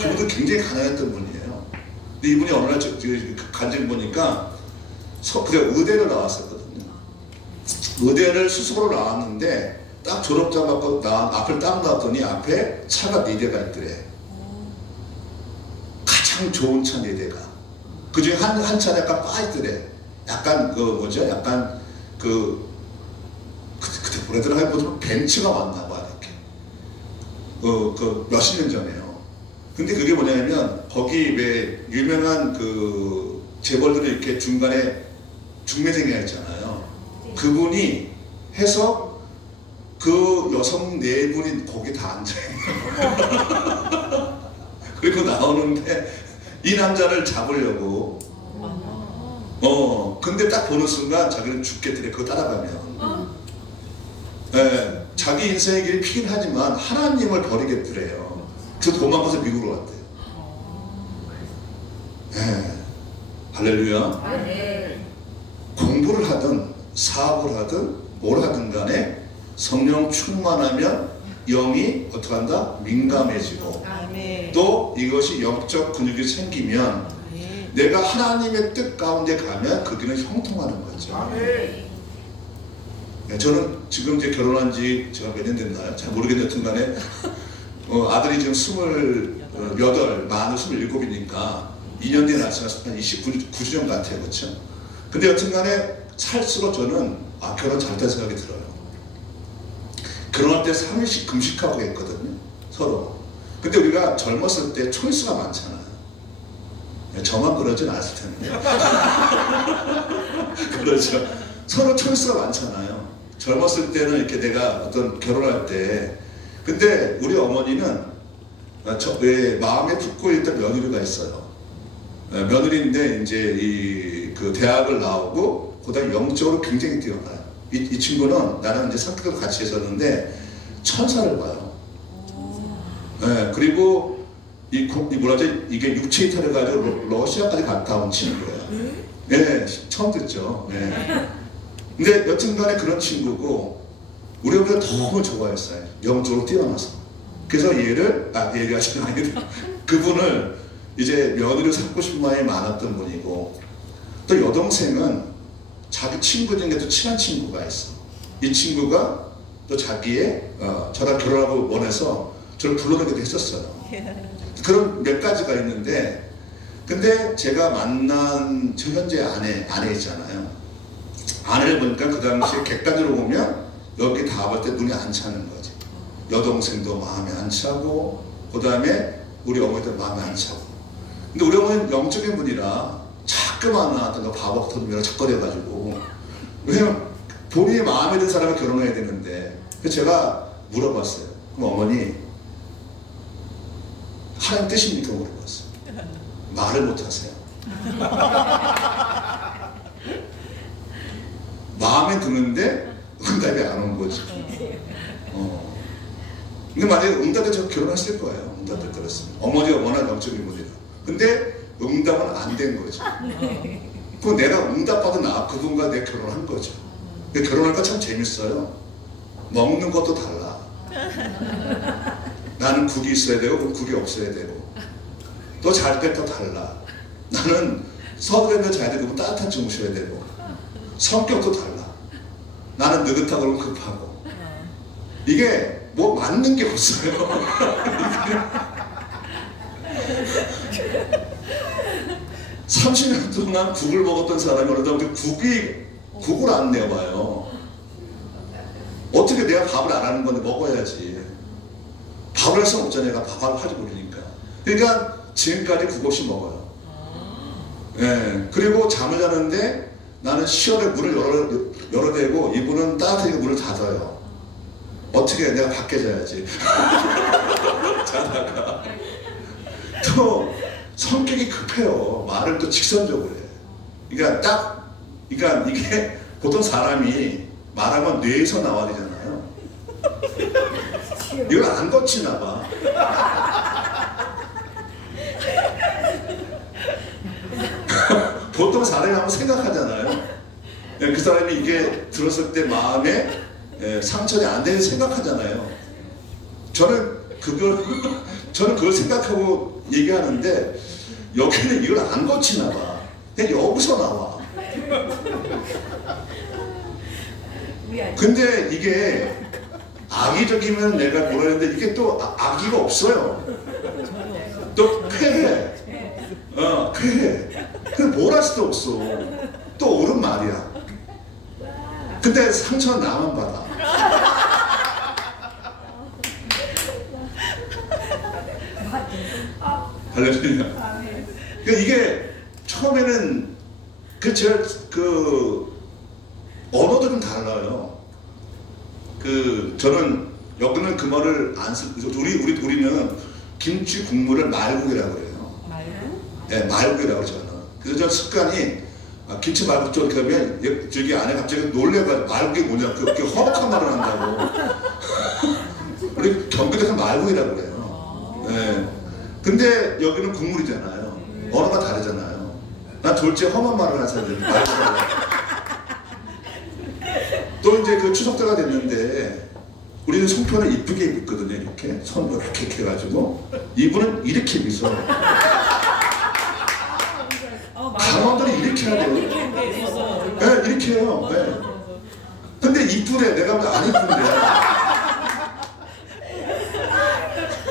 그분도 굉장히 가난했던 분이에요. 근데 이분이 어느 날 간증 보니까 그때 의대를 나왔었거든요. 의대를 수석으로 나왔는데 딱 졸업장 받고 앞을 딱 나왔더니 앞에 차가 4대가 있더래. 가장 좋은 차 4대가. 그 중에 한 차는 약간 빠있더래. 약간 그때 뭐라더라 하면 벤츠가 왔나 봐. 이렇게. 몇십 년 전에요. 근데 그게 뭐냐면 거기 왜 유명한 그 재벌들이 이렇게 중간에 중매쟁이가 있잖아요. 그분이 해서 그 여성 4분이 거기 다 앉아있는. 그리고 나오는데 이 남자를 잡으려고. 근데 딱 보는 순간 자기는 죽겠더래. 그거 따라가면. 네, 자기 인생의 길이 피긴 하지만 하나님을 버리겠더래요. 그래서 도망가서 미국으로 왔대요. 할렐루야. 공부를 하든 사업을 하든 뭘 하든 간에 성령 충만하면 영이 어떻게 한다? 민감해지고 또 이것이 영적 근육이 생기면 내가 하나님의 뜻 가운데 가면 그 길은 형통하는 거죠. 저는 지금 이제 결혼한 지 제가 몇 년 됐나요? 잘 모르겠는데 여튼간에 아들이 지금 28, 만으로 27이니까 2년 뒤에 낳았으면 한 29주년 같아요. 그렇죠? 근데 여튼간에 살수록 저는 결혼 잘된 생각이 들어요. 결혼할 때 3일씩 금식하고 했거든요. 서로. 근데 우리가 젊었을 때 초이스가 많잖아요. 저만 그러진 않았을 텐데. 그렇죠. 서로 초이스가 많잖아요. 젊었을 때는 이렇게 내가 어떤 결혼할 때 근데 우리 어머니는 마음에 품고 있던 며느리가 있어요. 며느리인데 이제 그 대학을 나오고 그다음에 영적으로 굉장히 뛰어나요. 이 친구는 나랑 이제 성격도 같이 했었는데 천사를 봐요. 그리고 이게 육체 이탈을 가지고 러시아까지 갔다 온 친구예요. 처음 듣죠. 근데 여튼간에 그런 친구고 우리 어머니가 너무 좋아했어요. 영적으로 뛰어나서. 그래서 얘가 지금 아니다. 그분을 이제 며느리를 삼고 싶은 마음이 많았던 분이고 또 여동생은 자기 친구 중에도 친한 친구가 있어. 이 친구가 또 자기의 저랑 결혼하고 원해서 저를 불러내기도 했었어요. 그런 몇 가지가 있는데 근데 제가 만난 저 현재 아내 있잖아요. 아내를 보니까 그 당시에 객관적으로 보면 여기 다 볼 때 눈이 안 차는 거지. 여동생도 마음에 안 차고 그 다음에 우리 어머니도 마음에 안 차고. 근데 우리 어머니는 영적인 분이라 자꾸만 나한테 너 바보 같은 놈이라 착거려가지고 왜냐면 본인이 마음에 든 사람을 결혼해야 되는데 그래서 제가 물어봤어요. 그럼 어머니 하나님 뜻입니까? 물어봤어요. 말을 못하세요. 마음에 드는데 응답이 안 온 거지. 근데 만약에 응답에 저 결혼했을 거예요. 응답을 들었으면. 어머니가 워낙 영적인 분이라. 근데 응답은 안 된 거죠. 그럼 내가 응답받은 그분과 내 결혼한 거죠. 근데 결혼하니까 참 재밌어요. 먹는 것도 달라. 나는 국이 있어야 되고 그럼 국이 없어야 되고 또 잘 때 또 달라. 나는 서둘러서 자야 되고 그럼 따뜻한 주무셔야 되고 성격도 달라. 나는 느긋하고 그러면 급하고 이게 뭐 맞는 게 없어요. 30년 동안 국을 먹었던 사람이 그러다 보니 국을 안 내봐요. 어떻게 내가 밥을 안 하는 건데 먹어야지. 밥을 할 수는 없잖아요. 내가 밥을 하지 모르니까. 그러니까 지금까지 국 없이 먹어요. 그리고 잠을 자는데 나는 시원하게 문을 열어대고 이분은 따뜻하게 문을 닫아요. 어떻게 해? 내가 밖에 자야지. 자다가 또 성격이 급해요. 말을 또 직선적으로 해. 그러니까 이게 보통 사람이 말하면 뇌에서 나와야 되잖아요. 이걸 안 거치나 봐. 보통 사람이 한번 생각하잖아요. 그 사람이 이게 들었을 때 마음에 상처가 안 되는 생각하잖아요. 저는 그걸 생각하고 얘기하는데 여기는 이걸 안 거치나 봐. 그냥 여기서 나와. 근데 이게 악의적이면 내가 뭐라 했는데 이게 또 악의가 없어요. 또 쾌해. 쾌해. 근데 뭘 할 수도 없어. 또 옳은 말이야. 근데 상처는 나만 받아. 할렐루야. 그러니까 이게 처음에는 언어도 좀 달라요. 저는 여기는 그 말을 안 쓰고 우리는 김치 국물을 말국이라고 그래요. 말국? 네, 말국이라고 저는. 그래서 저 습관이 김치 말국전 이렇게 하면 저기 안에 갑자기 놀래가지고 말국이 뭐냐 그렇게 허벅한 말을 한다고. 우리 경기도에서 말국이라고 그래요. 네. 근데 여기는 국물이잖아요. 언어가 다르잖아요. 난 졸지에 험한 말을 하는 사람들이 또 이제 그 추석 때가 됐는데 우리는 송편을 이쁘게 입거든요. 이렇게 손으로 이렇게 해가지고 이분은 이렇게 미소. 강원도는 이렇게 하고, 네, 이렇게 해요. 네. 근데 이쁘래. 내가 보면 안 이쁜데.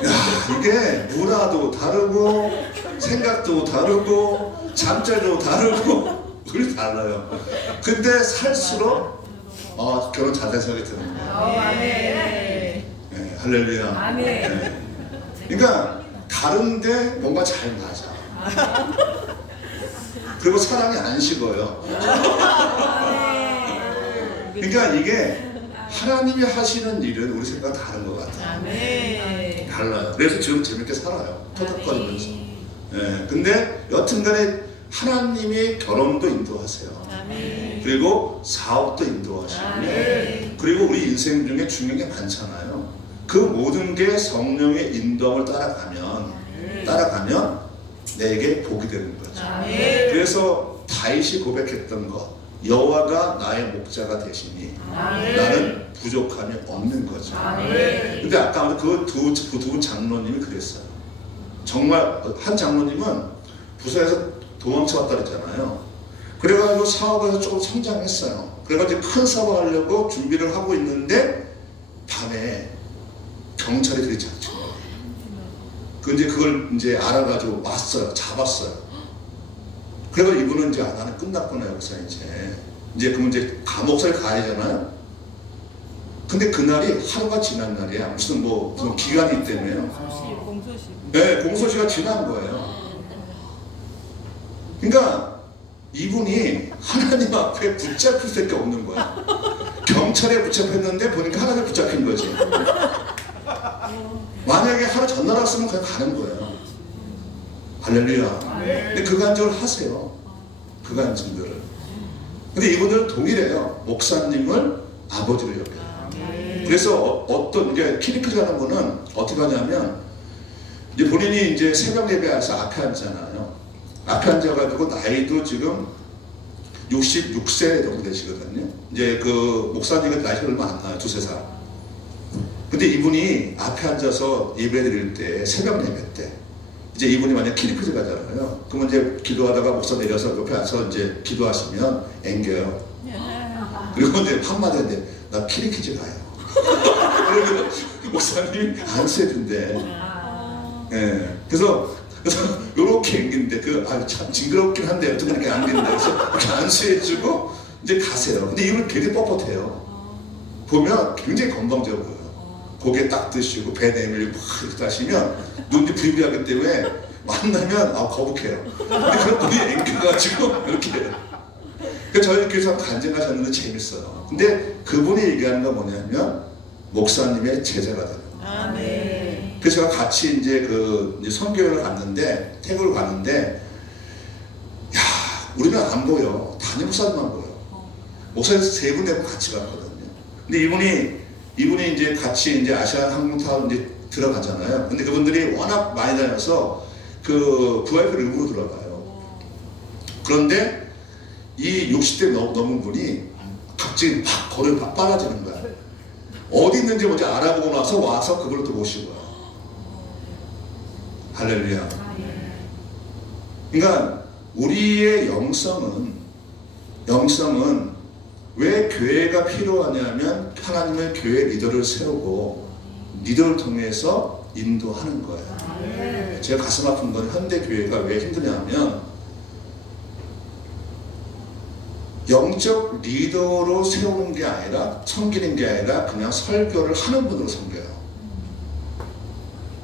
야, 이게 문화도 다르고 생각도 다르고 잠자리도 다르고 우리 달라요. 근데 살수록 결혼 잘 된 생각이 드는 거예요. 네, 할렐루야. 네. 그러니까 다른데 뭔가 잘 맞아. 그리고 사랑이 안 식어요. 그러니까 이게 하나님이 하시는 일은 우리 생각과 다른 것 같아요. 달라요. 그래서 지금 재밌게 살아요. 터득거리면서. 네, 근데 여튼간에 하나님이 결혼도 인도하세요. 그리고 사업도 인도하시고, 그리고 우리 인생 중에 중요한 게 많잖아요. 그 모든 게 성령의 인도함을 따라가면 내게 복이 되는 거죠. 그래서 다윗이 고백했던 것, 여호와가 나의 목자가 되시니 나는 부족함이 없는 거죠. 근데 아까 그 두 분 장로님이 그랬어요. 정말 한 장로님은 부서에서 도망쳐왔다 그랬잖아요. 그래가지고 사업에서 조금 성장했어요. 그래가지고 큰 사업을 하려고 준비를 하고 있는데 밤에 경찰이 들이닥친 거예요. 근데 그걸 이제 알아가지고 왔어요. 잡았어요. 그래서 이분은 이제 나는 끝났구나 여기서 이제 그러면 이제 감옥살 가야 되잖아요. 근데 그날이 하루가 지난 날이야. 무슨 기간이 있다며요. 공소시. 네, 공소시가 지난 거예요. 그러니까 이분이 하나님 앞에 붙잡힐 수밖에 없는 거야. 경찰에 붙잡혔는데 보니까 하나님에 붙잡힌 거지. 만약에 하루 전날 왔으면 그냥 가는 거예요. 할렐루야. 근데 그 간증을 하세요. 그 간증들을. 근데 이분들은 동일해요. 목사님을 아버지로 여겨요. 그래서 이제 키리크즈 하는 분은 어떻게 하냐면, 이제 본인이 이제 새벽 예배에서 앞에 앉잖아요. 앞에 앉아가지고 나이도 지금 66세 정도 되시거든요. 이제 그 목사님은 나이가 얼마 안 나요. 2~3살. 근데 이분이 앞에 앉아서 예배 드릴 때, 새벽 예배 때, 이제 이분이 만약 키리크즈 가잖아요. 그러면 이제 기도하다가 목사 내려서 옆에 와서 이제 기도하시면 앵겨요. 그리고 이제 한마디 하는데, 나 키리크즈 가요. 그러면 목사님이 안수해준대. 예. 그래서 요렇게 앵긴데, 참 징그럽긴 한데, 어떻게 이렇게 안긴다. 그래서 이렇게 안수해주고, 이제 가세요. 근데 이분 되게 뻣뻣해요. 보면 굉장히 건방져 보여요. 고개 딱 드시고, 배 내밀고, 막 이렇게 하시면, 눈이 부리부리하기 때문에, 만나면, 거북해요. 근데 그런 분이 앵겨가지고, 이렇게 해요. 그래서 저희 교회에서 간증하셨는데 재밌어요. 근데 그분이 얘기하는 건 뭐냐면, 목사님의 제자가 돼요. 그래서 제가 같이 이제 선교회를 갔는데, 태국을 갔는데, 야, 우리는 안 보여. 담임 목사님만 보여. 목사님 3분, 4분 같이 갔거든요. 근데 이분이 이제 같이 이제 아시아 항공타워 이제 들어가잖아요. 근데 그분들이 워낙 많이 다녀서 VIP 룸으로 들어가요. 그런데 이 60대 넘은 분이 갑자기 막 걸음이 막 빨라지는 거야. 어디 있는지 먼저 알아보고 와서 그걸로 또 모시고 와요. 할렐루야. 그러니까 우리의 영성은 왜 교회가 필요하냐면 하나님의 교회 리더를 세우고 리더를 통해서 인도하는 거예요. 제가 가슴 아픈 건 현대 교회가 왜 힘드냐면 영적 리더로 세우는 게 아니라 섬기는 게 아니라 그냥 설교를 하는 분으로 섬겨요.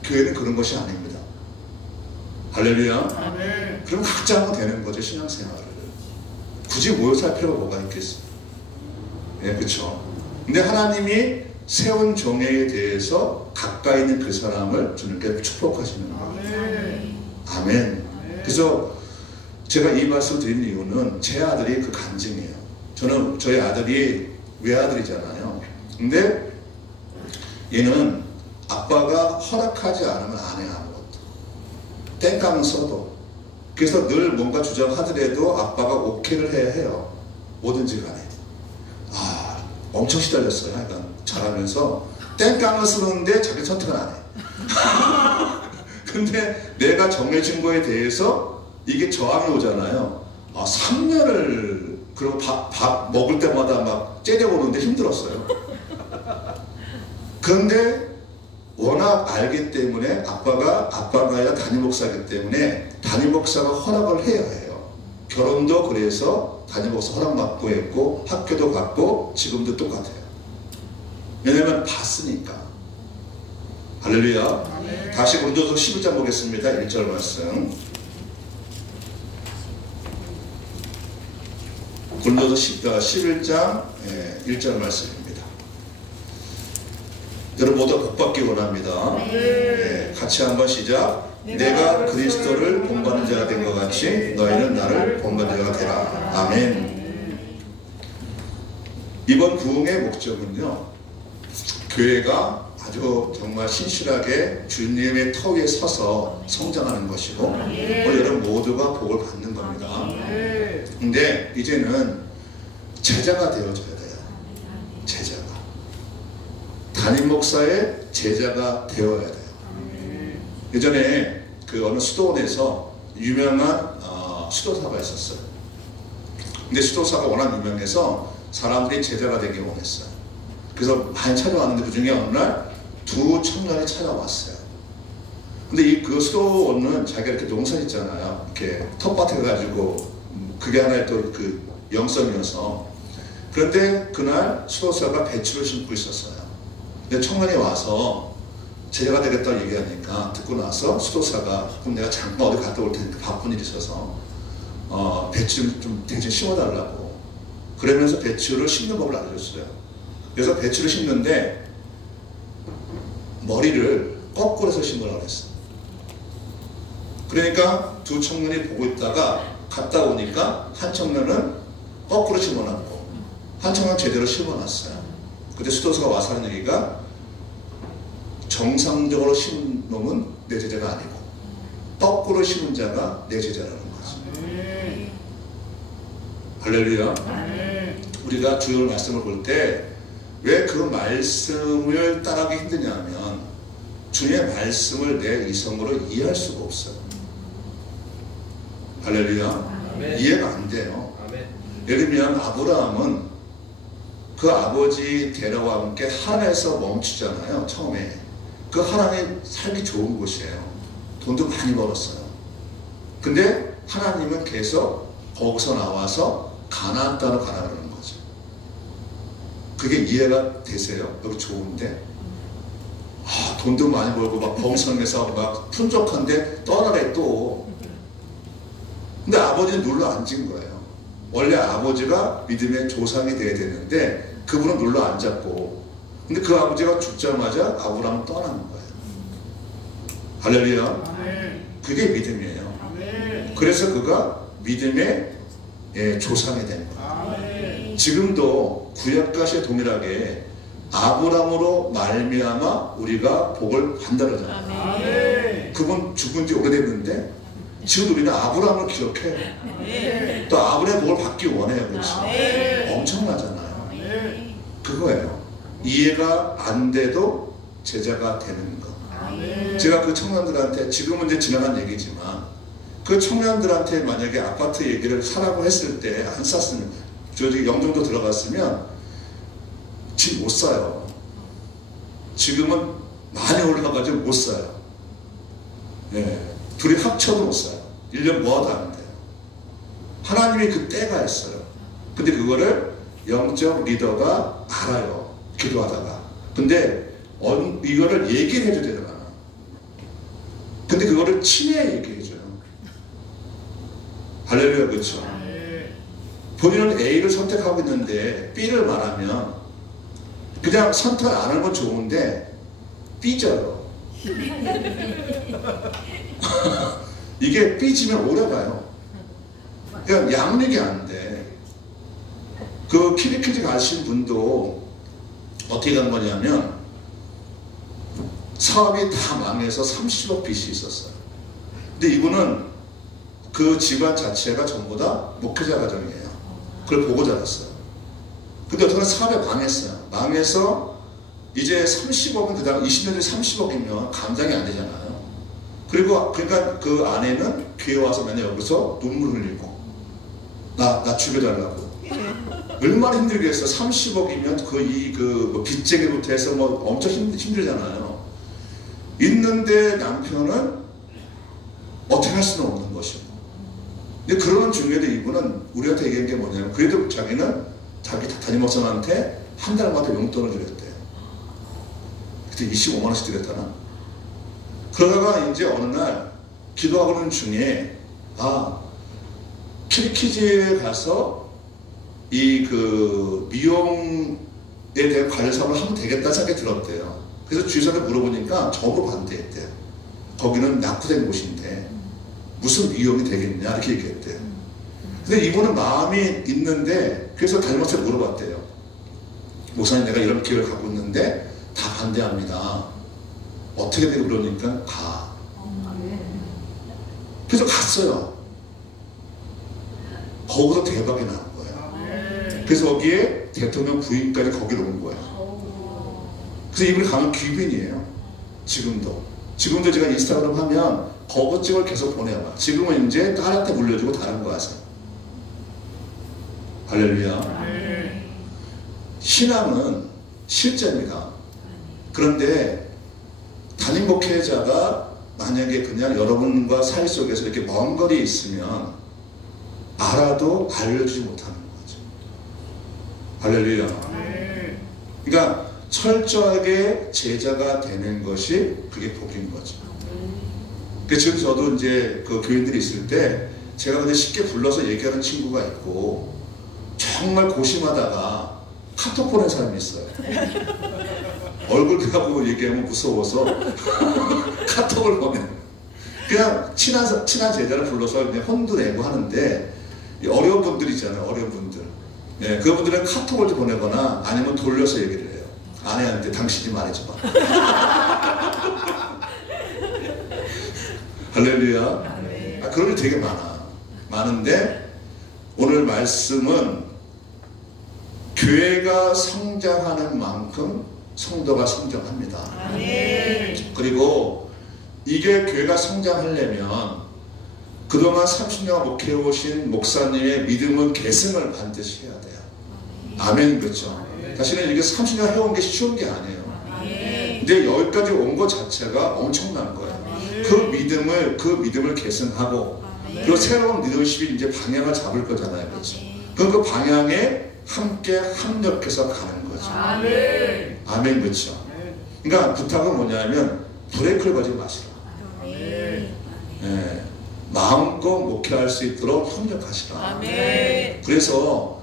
교회는 그런 것이 아닙니다. 할렐루야. 그럼 각자 하면 되는 거죠. 신앙생활을 굳이 모여서 할 필요가 뭐가 있겠어요. 예, 그렇죠. 근데 하나님이 세운 종에 대해서 가까이 있는 그 사람을 주님께 축복하시는 거예요. 아멘. 그래서 제가 이 말씀을 드린 이유는 제 아들이 그 간증이에요. 저희 아들이 외아들이잖아요. 근데 얘는 아빠가 허락하지 않으면 안 해. 아무것도 땡깡 써도 그래서 늘 뭔가 주장하더라도 아빠가 오케이를 해야 해요. 뭐든지 간에. 아, 엄청 시달렸어요. 약간 잘하면서 땡깡을 쓰는데 자기 선택은 안 해. 근데 내가 정해진 거에 대해서 이게 저항이 오잖아요. 아, 3년을 그리고 밥 먹을 때마다 막 째려보는데 힘들었어요. 그런데 워낙 알기 때문에 아빠가 아니라 담임 목사이기 때문에 담임 목사가 허락을 해야 해요. 결혼도 그래서 담임 목사 허락받고 했고 학교도 갔고 지금도 똑같아요. 왜냐면 봤으니까. 할렐루야. 네. 다시 고린도서 11장 보겠습니다. 1절 말씀. 고린도서 11장 1절 말씀입니다. 여러분 모두 복받기 원합니다. 네. 같이 한번 시작. 내가 그리스도를 본받는 자가 된 것 같이 너희는 나를 본받는 자가 되라. 아멘. 이번 부흥의 목적은요, 교회가 아주 정말 신실하게 주님의 터 위에 서서 성장하는 것이고 우리 여러분 모두가 복을 받는 겁니다. 근데 이제는 제자가 되어줘야 돼요. 제자가. 담임 목사의 제자가 되어야 돼요. 예전에 그 어느 수도원에서 유명한 수도사가 있었어요. 근데 수도사가 워낙 유명해서 사람들이 제자가 되길 원했어요. 그래서 많이 찾아왔는데 그 중에 어느 날 두 청년이 찾아왔어요. 근데 그 수도원은 자기가 이렇게 농사 있잖아요. 이렇게 텃밭에 가지고 그게 하나의 또 그 영성이어서. 그런데 그날 수도사가 배추를 심고 있었어요. 근데 청년이 와서 제자가 되겠다고 얘기하니까 듣고 나서 수도사가 그럼 내가 잠깐 어디 갔다 올 테니까 바쁜 일이 있어서 배추 좀 대신 심어달라고 그러면서 배추를 심는 법을 알려줬어요. 그래서 배추를 심는데 머리를 거꾸로 해서 심으라고 했어요. 그러니까 두 청년이 보고 있다가 갔다 오니까 한 청년은 거꾸로 심어놨고 한 청년은 제대로 심어놨어요. 그때 수도사가 와서 하는 얘기가 정상적으로 심은 놈은 내 제자가 아니고 거꾸로 심은 자가 내 제자라는 거죠. 할렐루야. 우리가 주요 말씀을 볼 때 왜 그 말씀을 따라하기 힘드냐면 주님의 말씀을 내 이성으로 이해할 수가 없어요. 할렐루야. 아멘. 이해가 안 돼요. 아멘. 예를 들면 아브라함은 그 아버지 데려와 함께 하란에서 멈추잖아요. 처음에 그 하란이 살기 좋은 곳이에요. 돈도 많이 벌었어요. 근데 하나님은 계속 거기서 나와서 가나안 땅으로 가라 그러는 거죠. 그게 이해가 되세요? 여기 좋은데 돈도 많이 벌고 막 번성해서 막 풍족한데 떠나래 또. 근데 아버지는 눌러 앉은 거예요. 원래 아버지가 믿음의 조상이 돼야 되는데 그분은 눌러 앉았고, 근데 그 아버지가 죽자마자 아브라함은 떠나는 거예요. 할렐루야. 그게 믿음이에요. 그래서 그가 믿음의 조상이 된 거예요. 지금도 구약과시 동일하게 아브라함으로 말미암아 우리가 복을 받는다잖아요. 그분 죽은 지 오래됐는데 지금 우리는 아브라함을 기억해요. 또 아브라함의 복을 받기 원해요. 그렇죠? 엄청나잖아요. 그거예요. 이해가 안 돼도 제자가 되는 거. 제가 그 청년들한테, 지금은 이제 지나간 얘기지만 그 청년들한테 만약에 아파트 얘기를 사라고 했을 때 안 샀으면, 저 영종도 들어갔으면 집 못 사요. 지금은 많이 올라가가지고 못 사요. 둘이 합쳐도 못 사요. 1년 모아도 안 돼요. 하나님이 그 때가 있어요. 근데 그거를 영적 리더가 알아요. 기도하다가. 근데 이거를 얘기를 해줘야 되잖아. 근데 그거를 친해 얘기해줘요. 할렐루야. 그렇죠? 본인은 A를 선택하고 있는데 B를 말하면 그냥 선택 안 하는 건 좋은데 삐져요. 이게 삐지면 오래가요. 그냥 양육이 안 돼. 그 키리키즈 가신 분도 어떻게 간 거냐면 사업이 다 망해서 30억 빚이 있었어요. 근데 이분은 그 집안 자체가 전부 다 목회자 가정이에요. 그걸 보고 자랐어요. 근데 어떻게 사업에 망했어요. 망해서 이제 30억은 그 다음 20년 전에 30억이면 감당이 안 되잖아요. 그리고 그러니까 그 아내는 교회 와서 맨날 여기서 눈물 흘리고 나 죽여달라고. 얼마나 힘들겠어. 30억이면 그 빚쟁이부터 해서 뭐 엄청 힘들잖아요. 있는데 남편은 어떻게 할 수는 없는 것이고. 근데 그런 중에도 이분은 우리한테 얘기한 게 뭐냐면 그래도 자기는 자기 담임 목사한테 한 달마다 용돈을 드렸대요. 그때 25만 원씩 드렸다나. 그러다가 이제 어느 날 기도하고는 중에 키리키즈에 가서 이 그 미용에 대한 관련 사업을 하면 되겠다 생각이 들었대요. 그래서 주위사한테 물어보니까 저도 반대했대요. 거기는 낙후된 곳인데 무슨 미용이 되겠냐 이렇게 얘기했대요. 근데 이분은 마음이 있는데 그래서 담임 목사한테 물어봤대요. 목사님 내가 이런 기회를 갖고 있는데 다 반대합니다. 어떻게 되고 그러니까 가. 그래서 갔어요. 거기서 대박이 난 거예요. 그래서 거기에 대통령 부인까지 거기로 온 거예요. 그래서 이분이 가면 귀빈이에요. 지금도 제가 인스타그램 하면 거기 찍을 계속 보내요. 지금은 이제 딸한테 물려주고 다른 거 하세요. 할렐루야. 신앙은 실제입니다. 그런데 담임 목회자가 만약에 그냥 여러분과 사이 속에서 이렇게 먼 거리에 있으면 알아도 알려주지 못하는 거죠. 할렐루야. 그러니까 철저하게 제자가 되는 것이 그게 복인 거죠. 그래서 지금 저도 이제 그 교인들이 있을 때 제가 그냥 쉽게 불러서 얘기하는 친구가 있고 정말 고심하다가 카톡 보낸 사람이 있어요. 얼굴 하고 얘기하면 무서워서 카톡을 보내. 그냥 친한 제자를 불러서 그냥 혼도 내고 하는데 어려운 분들 있잖아요. 어려운 분들. 네, 그분들은 카톡을 보내거나 아니면 돌려서 얘기를 해요. 아내한테 당신이 말해줘봐. 할렐루야. 그런 일 되게 많은데 오늘 말씀은 교회가 성장하는 만큼 성도가 성장합니다. 그리고 이게 교회가 성장하려면 그동안 30년 목회해오신 목사님의 믿음은 계승을 반드시 해야 돼요. 아멘. 그렇죠? 사실은 이게 30년 해온 게 쉬운 게 아니에요. 근데 여기까지 온 것 자체가 엄청난 거예요. 그 믿음을 계승하고 그리고 새로운 리더십이 이제 방향을 잡을 거잖아요. 그렇죠? 그럼 그 방향에 함께 합력해서 가는 거죠. 아멘. 그렇죠? 그러니까 부탁은 뭐냐면 브레이크를 걸지 마시라. 네. 마음껏 목회할 수 있도록 협력하시라. 그래서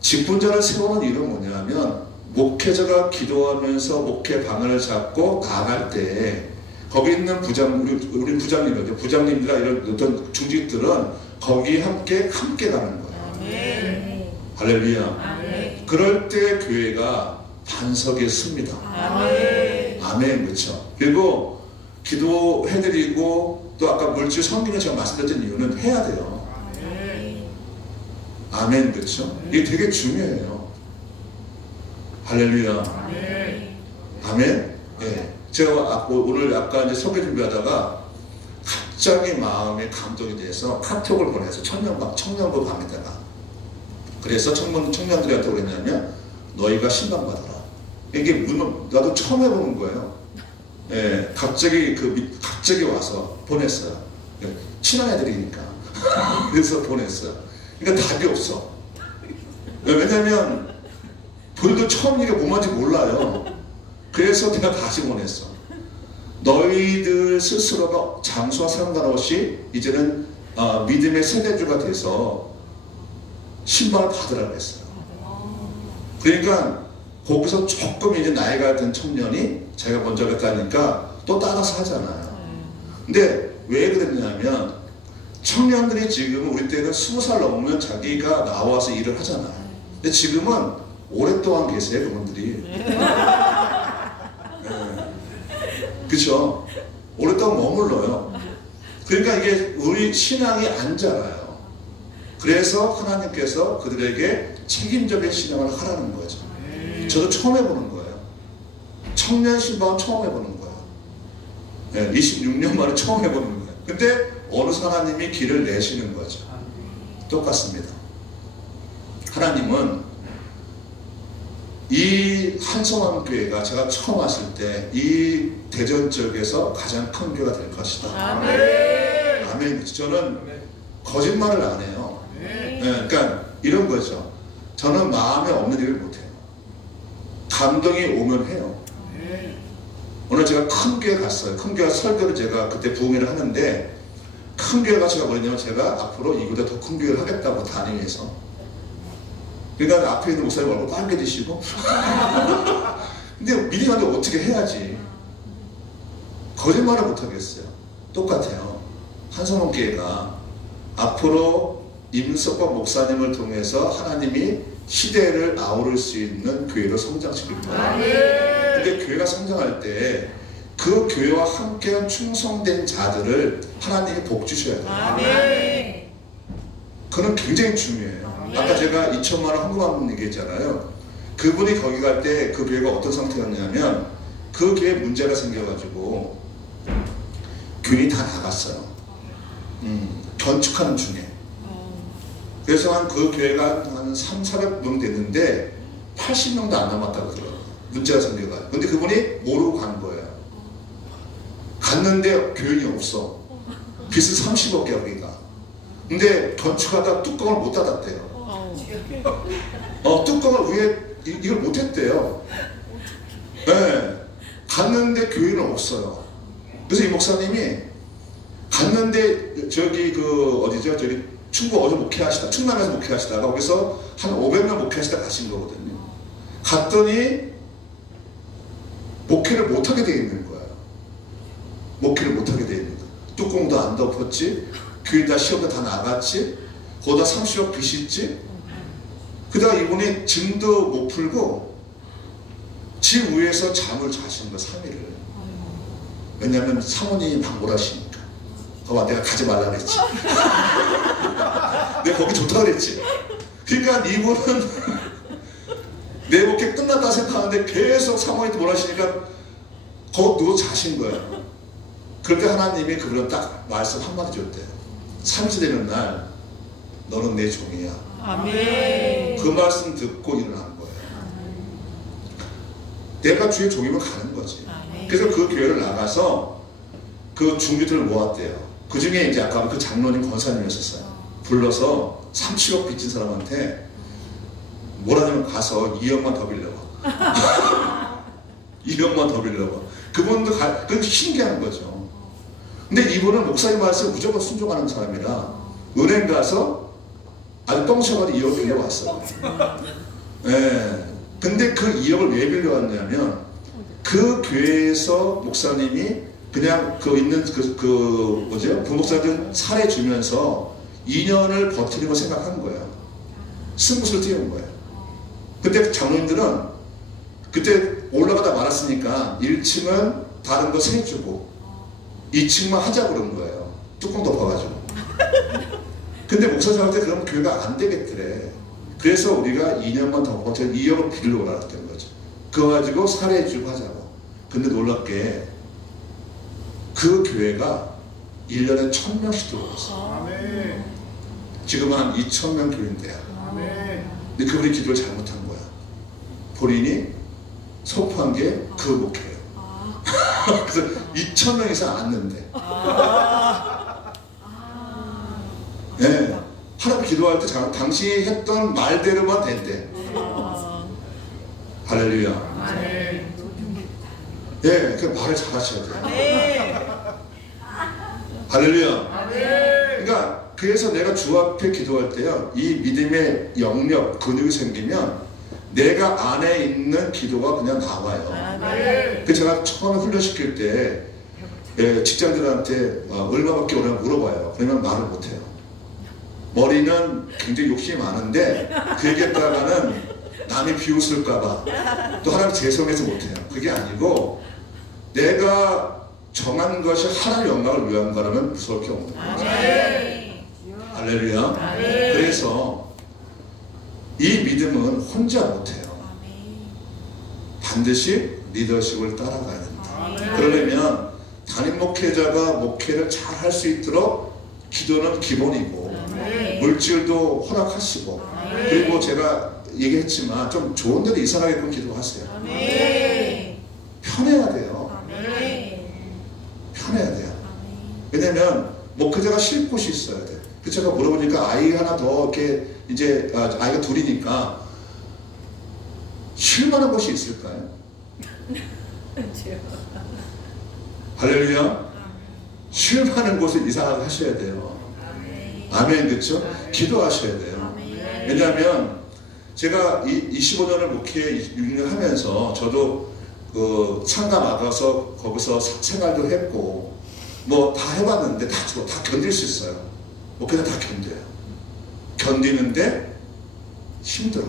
직분자를 세우는 이유는 뭐냐면 목회자가 기도하면서 목회 방향을 잡고 나아갈 때 거기 있는 우리 부장님이나 이런 어떤 중직들은 거기에 함께 가는 거예요. 할렐루야. 그럴 때 교회가 반석에 섭니다. 아멘. 그렇죠? 그리고 기도해드리고 또 아까 물질 섬기는 제가 말씀드렸던 이유는 해야 돼요. 아멘. 그렇죠? 이게 되게 중요해요. 할렐루야. 아멘. 예. 제가 오늘 아까 이제 설교 준비하다가 갑자기 마음에 감동이 돼서 카톡을 보내서 청년부 밤에다가 그래서 청년들한테 그랬냐면 너희가 신방받아라. 이게 나도 처음 해보는 거예요. 예, 갑자기 와서 보냈어요. 친한 애들이니까. 그래서 보냈어요. 그러니까 답이 없어. 왜냐면 본인도 처음 일이 뭔지 몰라요. 그래서 내가 다시 보냈어. 너희들 스스로가 장수와 상관없이 이제는 믿음의 세대주가 돼서 신방을 받으라고 했어요. 그러니까 거기서 조금 이제 나이가 든 청년이 자기가 먼저 했다니까 또 따라서 하잖아요. 근데 왜 그랬냐면 청년들이 지금 우리 때는 20살 넘으면 자기가 나와서 일을 하잖아요. 근데 지금은 오랫동안 계세요, 그분들이. 그렇죠? 오랫동안 머물러요. 그러니까 이게 우리 신앙이 안 자라요. 그래서 하나님께서 그들에게 책임적인 신앙을 하라는 거죠. 저도 처음 해보는 거예요. 청년 신방 처음 해보는 거예요. 네, 26년 만에 처음 해보는 거예요. 근데 어느 하나님이 길을 내시는 거죠. 똑같습니다. 하나님은 이 한성암교회가 제가 처음 왔을 때 이 대전 지역에서 가장 큰 교회가 될 것이다. 아멘. 아멘. 저는 거짓말을 안 해요. 네, 그러니까 이런 거죠. 저는 마음에 없는 일을 못해요. 감동이 오면 해요. 오늘 제가 큰 교회 갔어요. 큰 교회 설교를 제가 그때 부흥회를 하는데, 큰 교회가 제가 뭐냐면 제가 앞으로 이보다 더 큰 교회를 하겠다고 다니면서, 그러니까 앞에 있는 목사님 얼굴 빨개지시고 근데 믿음한테 어떻게 해야지. 거짓말을 못하겠어요. 똑같아요. 한성원교회가 앞으로 임석범 목사님을 통해서 하나님이 시대를 아우를 수 있는 교회로 성장시킬 거예요. 근데 교회가 성장할 때 그 교회와 함께한 충성된 자들을 하나님이 복 주셔야 돼요. 아멘. 그건 굉장히 중요해요. 아까 제가 2천만 원 헌금한 분 얘기했잖아요. 그분이 거기 갈 때 그 교회가 어떤 상태였냐면, 그 교회에 문제가 생겨가지고 균이 다 나갔어요. 건축하는 중에. 그래서 한 그 교회가 한 300~400명 됐는데 80명도 안 남았다고 그러더라고요. 문제가 생겨가지고. 근데 그분이 모르고 간 거예요. 갔는데 교인이 없어. 빚을 30억 개 여기가. 근데 건축하다 뚜껑을 못 닫았대요. 뚜껑을 위에 이걸 못 했대요. 네. 갔는데 교인은 없어요. 그래서 이 목사님이 갔는데 저기 어디죠? 저기 충북 어디 목회하시다, 충남에서 목회하시다가 거기서 한 500명 목회하시다 가신 거거든요. 갔더니 목회를 못하게 돼 있는 거예요. 목회를 못하게 돼 있는 거예요. 뚜껑도 안 덮었지, 교인 다 시험도 다 나갔지, 거기다 30억 빚이 있지. 그다가 이분이 짐도 못 풀고 집 위에서 잠을 자신 거예요. 3일을. 왜냐면 사모님이 막 몰아시니까. 봐봐, 내가 가지 말라 그랬지. 내가 거기 좋다 그랬지. 그러니까 이분은 내 목회 끝났다 생각하는데 계속 사모님한테 몰아시니까 거기 누워 자신 거예요. 그럴 때 하나님이 그분은 딱 말씀 한마디 줬대요. 3일 되는 날 너는 내 종이야. 아멘. 그 말씀 듣고 일어난 거예요. 내가 주의 종이면 가는 거지. 아멘. 그래서 그 교회를 나가서 그 중기들을 모았대요. 그 중에 이제 아까 그 장로님 권사님이었어요. 불러서 30억 빚진 사람한테 뭐라냐면 가서 2억만 더 빌려와. 2억만 더 빌려와. 그분도 그게 신기한 거죠. 근데 이분은 목사님 말씀 무조건 순종하는 사람이라 은행 가서 아주 뻥쳐가지고 2억 빌려왔어요. 네. 근데 그 2억을 왜 빌려왔냐면, 그 교회에서 목사님이 그냥 있는 뭐죠? 부목사들 사례 주면서 2년을 버티는 걸 생각한 거예요. 승부수를 띄운 거예요. 근데 장로님들은 그때 올라가다 말았으니까 1층은 다른 거 세주고 2층만 하자고 그런 거예요. 뚜껑 덮어가지고. 근데 목사님한테 그러면 교회가 안 되겠더래. 그래서 우리가 2년만 더 버텨 2억을 빌려 오라는 거죠. 그거 가지고 사례해주고 하자고. 근데 놀랍게 그 교회가 1년에 1000명씩 들어왔어요. 지금 한 2000명 교인데요. 근데 그분이 기도를 잘못한 거야. 본인이 선포한 게 그 목회예요. 그래서 2000명 이상 왔는데. 네. 하나님 기도할 때 당신이 했던 말대로만 된대. 할렐루야. 예, 그 말을 잘 하셔야 돼요. 할렐루야. 그러니까 그래서 내가 주 앞에 기도할 때요, 이 믿음의 영역, 근육이 생기면 내가 안에 있는 기도가 그냥 나와요. 그 제가 처음에 훈련시킬 때 직장인들한테 얼마밖에 오냐고 물어봐요. 그러면 말을 못해요. 머리는 굉장히 욕심이 많은데 그 얘기했다가는 남이 비웃을까봐 또 하나님 죄송해서 못해요. 그게 아니고 내가 정한 것이 하나님의 영광을 위한 거라면 무서울 게 없는 거예요. 할렐루야. 그래서 이 믿음은 혼자 못해요. 반드시 리더십을 따라가야 된다. 그러려면 담임 목회자가 목회를 잘 할 수 있도록 기도는 기본이고 물질도 허락하시고 그리고 제가 얘기했지만 좀 좋은 데로 이사 가게끔 기도하세요. 편해야 돼요. 편해야 돼요. 왜냐면 목회자가 쉴 곳이 있어야 돼. 그 제가 물어보니까 아이 하나 더 이렇게 이제 아이가 둘이니까 쉴 만한 곳이 있을까요? 할렐루야. 쉴 만한 곳에 이사를 하셔야 돼요. 아멘. 그렇죠? 기도하셔야 돼요. 왜냐하면 제가 25년을 목회 6년 하면서 저도 그 상가 나가서 거기서 생활도 했고 뭐 다 해봤는데 다 견딜 수 있어요. 목회는 다 견뎌요. 견디는데 힘들어.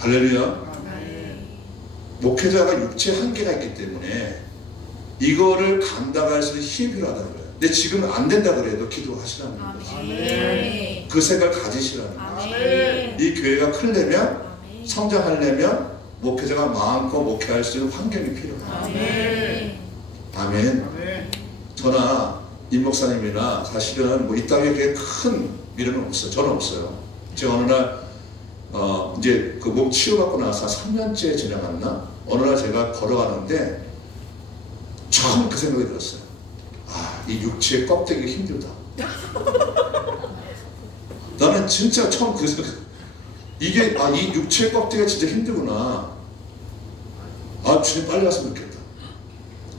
할렐루야. 목회자가 육체 한계가 있기 때문에 이거를 감당할 수 있는 힘이 필요하다는 거예요. 근데 지금 안 된다 그래도 기도하시라는 거예요. 그 생각을 가지시라는 거예요. 이 교회가 크려면 성장하려면 목회자가 마음껏 목회할 수 있는 환경이 필요해요. 아멘. 저나 임 목사님이나 사실은 뭐 이 땅에 그렇게 큰 미련은 없어요. 저는 없어요. 제가 어느 날 이제 그 몸 치유받고 나서 3년째 지나갔나? 어느 날 제가 걸어가는데 처음 그 생각이 들었어요. 아, 이 육체의 껍데기가 힘들다. 나는 진짜 처음 그 생각, 이게, 이 육체의 껍데기가 진짜 힘들구나. 주님 빨리 왔으면 좋겠다.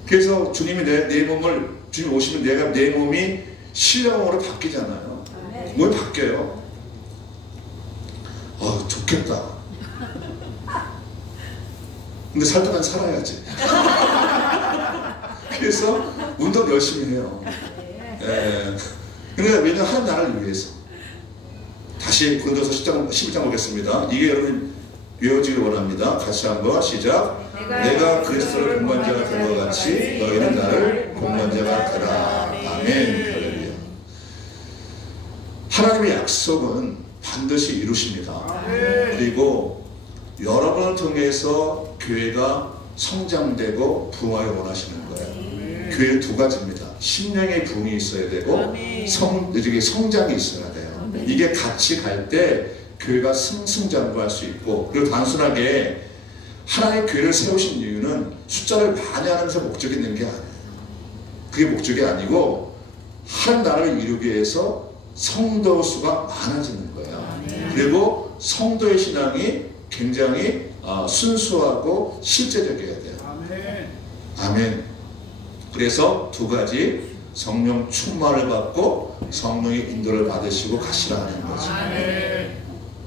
그래서 주님이 내 몸을, 주님 오시면 내 몸이 신령으로 바뀌잖아요. 몸이 바뀌어요. 좋겠다. 근데 살 동안 살아야지. 그래서 운동 열심히 해요. 근데 왜냐면 한 나라를 위해서. 다시 고린도서 11장 보겠습니다. 이게 여러분 외워지길 원합니다. 같이 한번 시작. 내가 그리스도의 공관자가 된 것 같이 너희는 나를 공관자가 되라. 아멘. 할렐루야. 하나님의 약속은 반드시 이루십니다. 그리고 여러분을 통해서 교회가 성장되고 부흥하길 원하시는 거예요. 교회는 두 가지입니다. 심령의 부흥이 있어야 되고 성장이 있어야 돼요. 이게 같이 갈 때 교회가 승승장구할 수 있고, 그리고 단순하게 하나님의 교회를 세우신 이유는 숫자를 많이 하면서 목적이 있는 게 아니에요. 그게 목적이 아니고 한 나라를 이루기 위해서 성도 수가 많아지는 거예요. 그리고 성도의 신앙이 굉장히 순수하고 실제적이어야 돼요. 아멘. 그래서 두 가지, 성령 충만을 받고 성령의 인도를 받으시고 가시라는 거죠.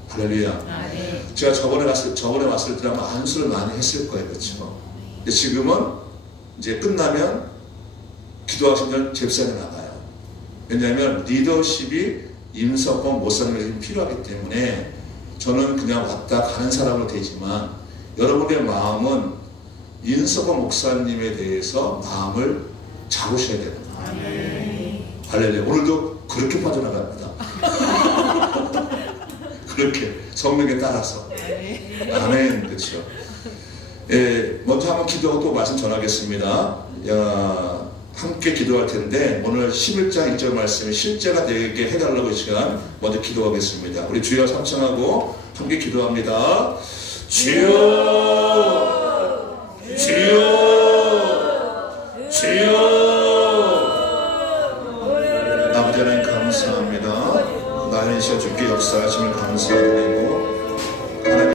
할렐루야. 제가 저번에 왔을 때라면 안수를 많이 했을 거예요. 그렇죠? 근데 지금은 이제 끝나면 기도하시면 제사에 나가요. 왜냐하면 리더십이 임석권 목사님에게 필요하기 때문에 저는 그냥 왔다 가는 사람으로 되지만 여러분의 마음은 임석권 목사님에 대해서 마음을 잡으셔야 됩니다. 할렐루야. 오늘도 그렇게 빠져나갑니다. 그렇게 성령에 따라서. 아멘. 그렇죠. 먼저 한번 기도하고 또 말씀 전하겠습니다. 함께 기도할 텐데 오늘 11장 1절 말씀이 실제가 되게 해달라고 이 시간 먼저 기도하겠습니다. 우리 주여 삼창하고 함께 기도합니다. 주여, 주여, 주여. 아버지 하나님 감사합니다. 나는 시간 주께 역사하심을 감사드립니다.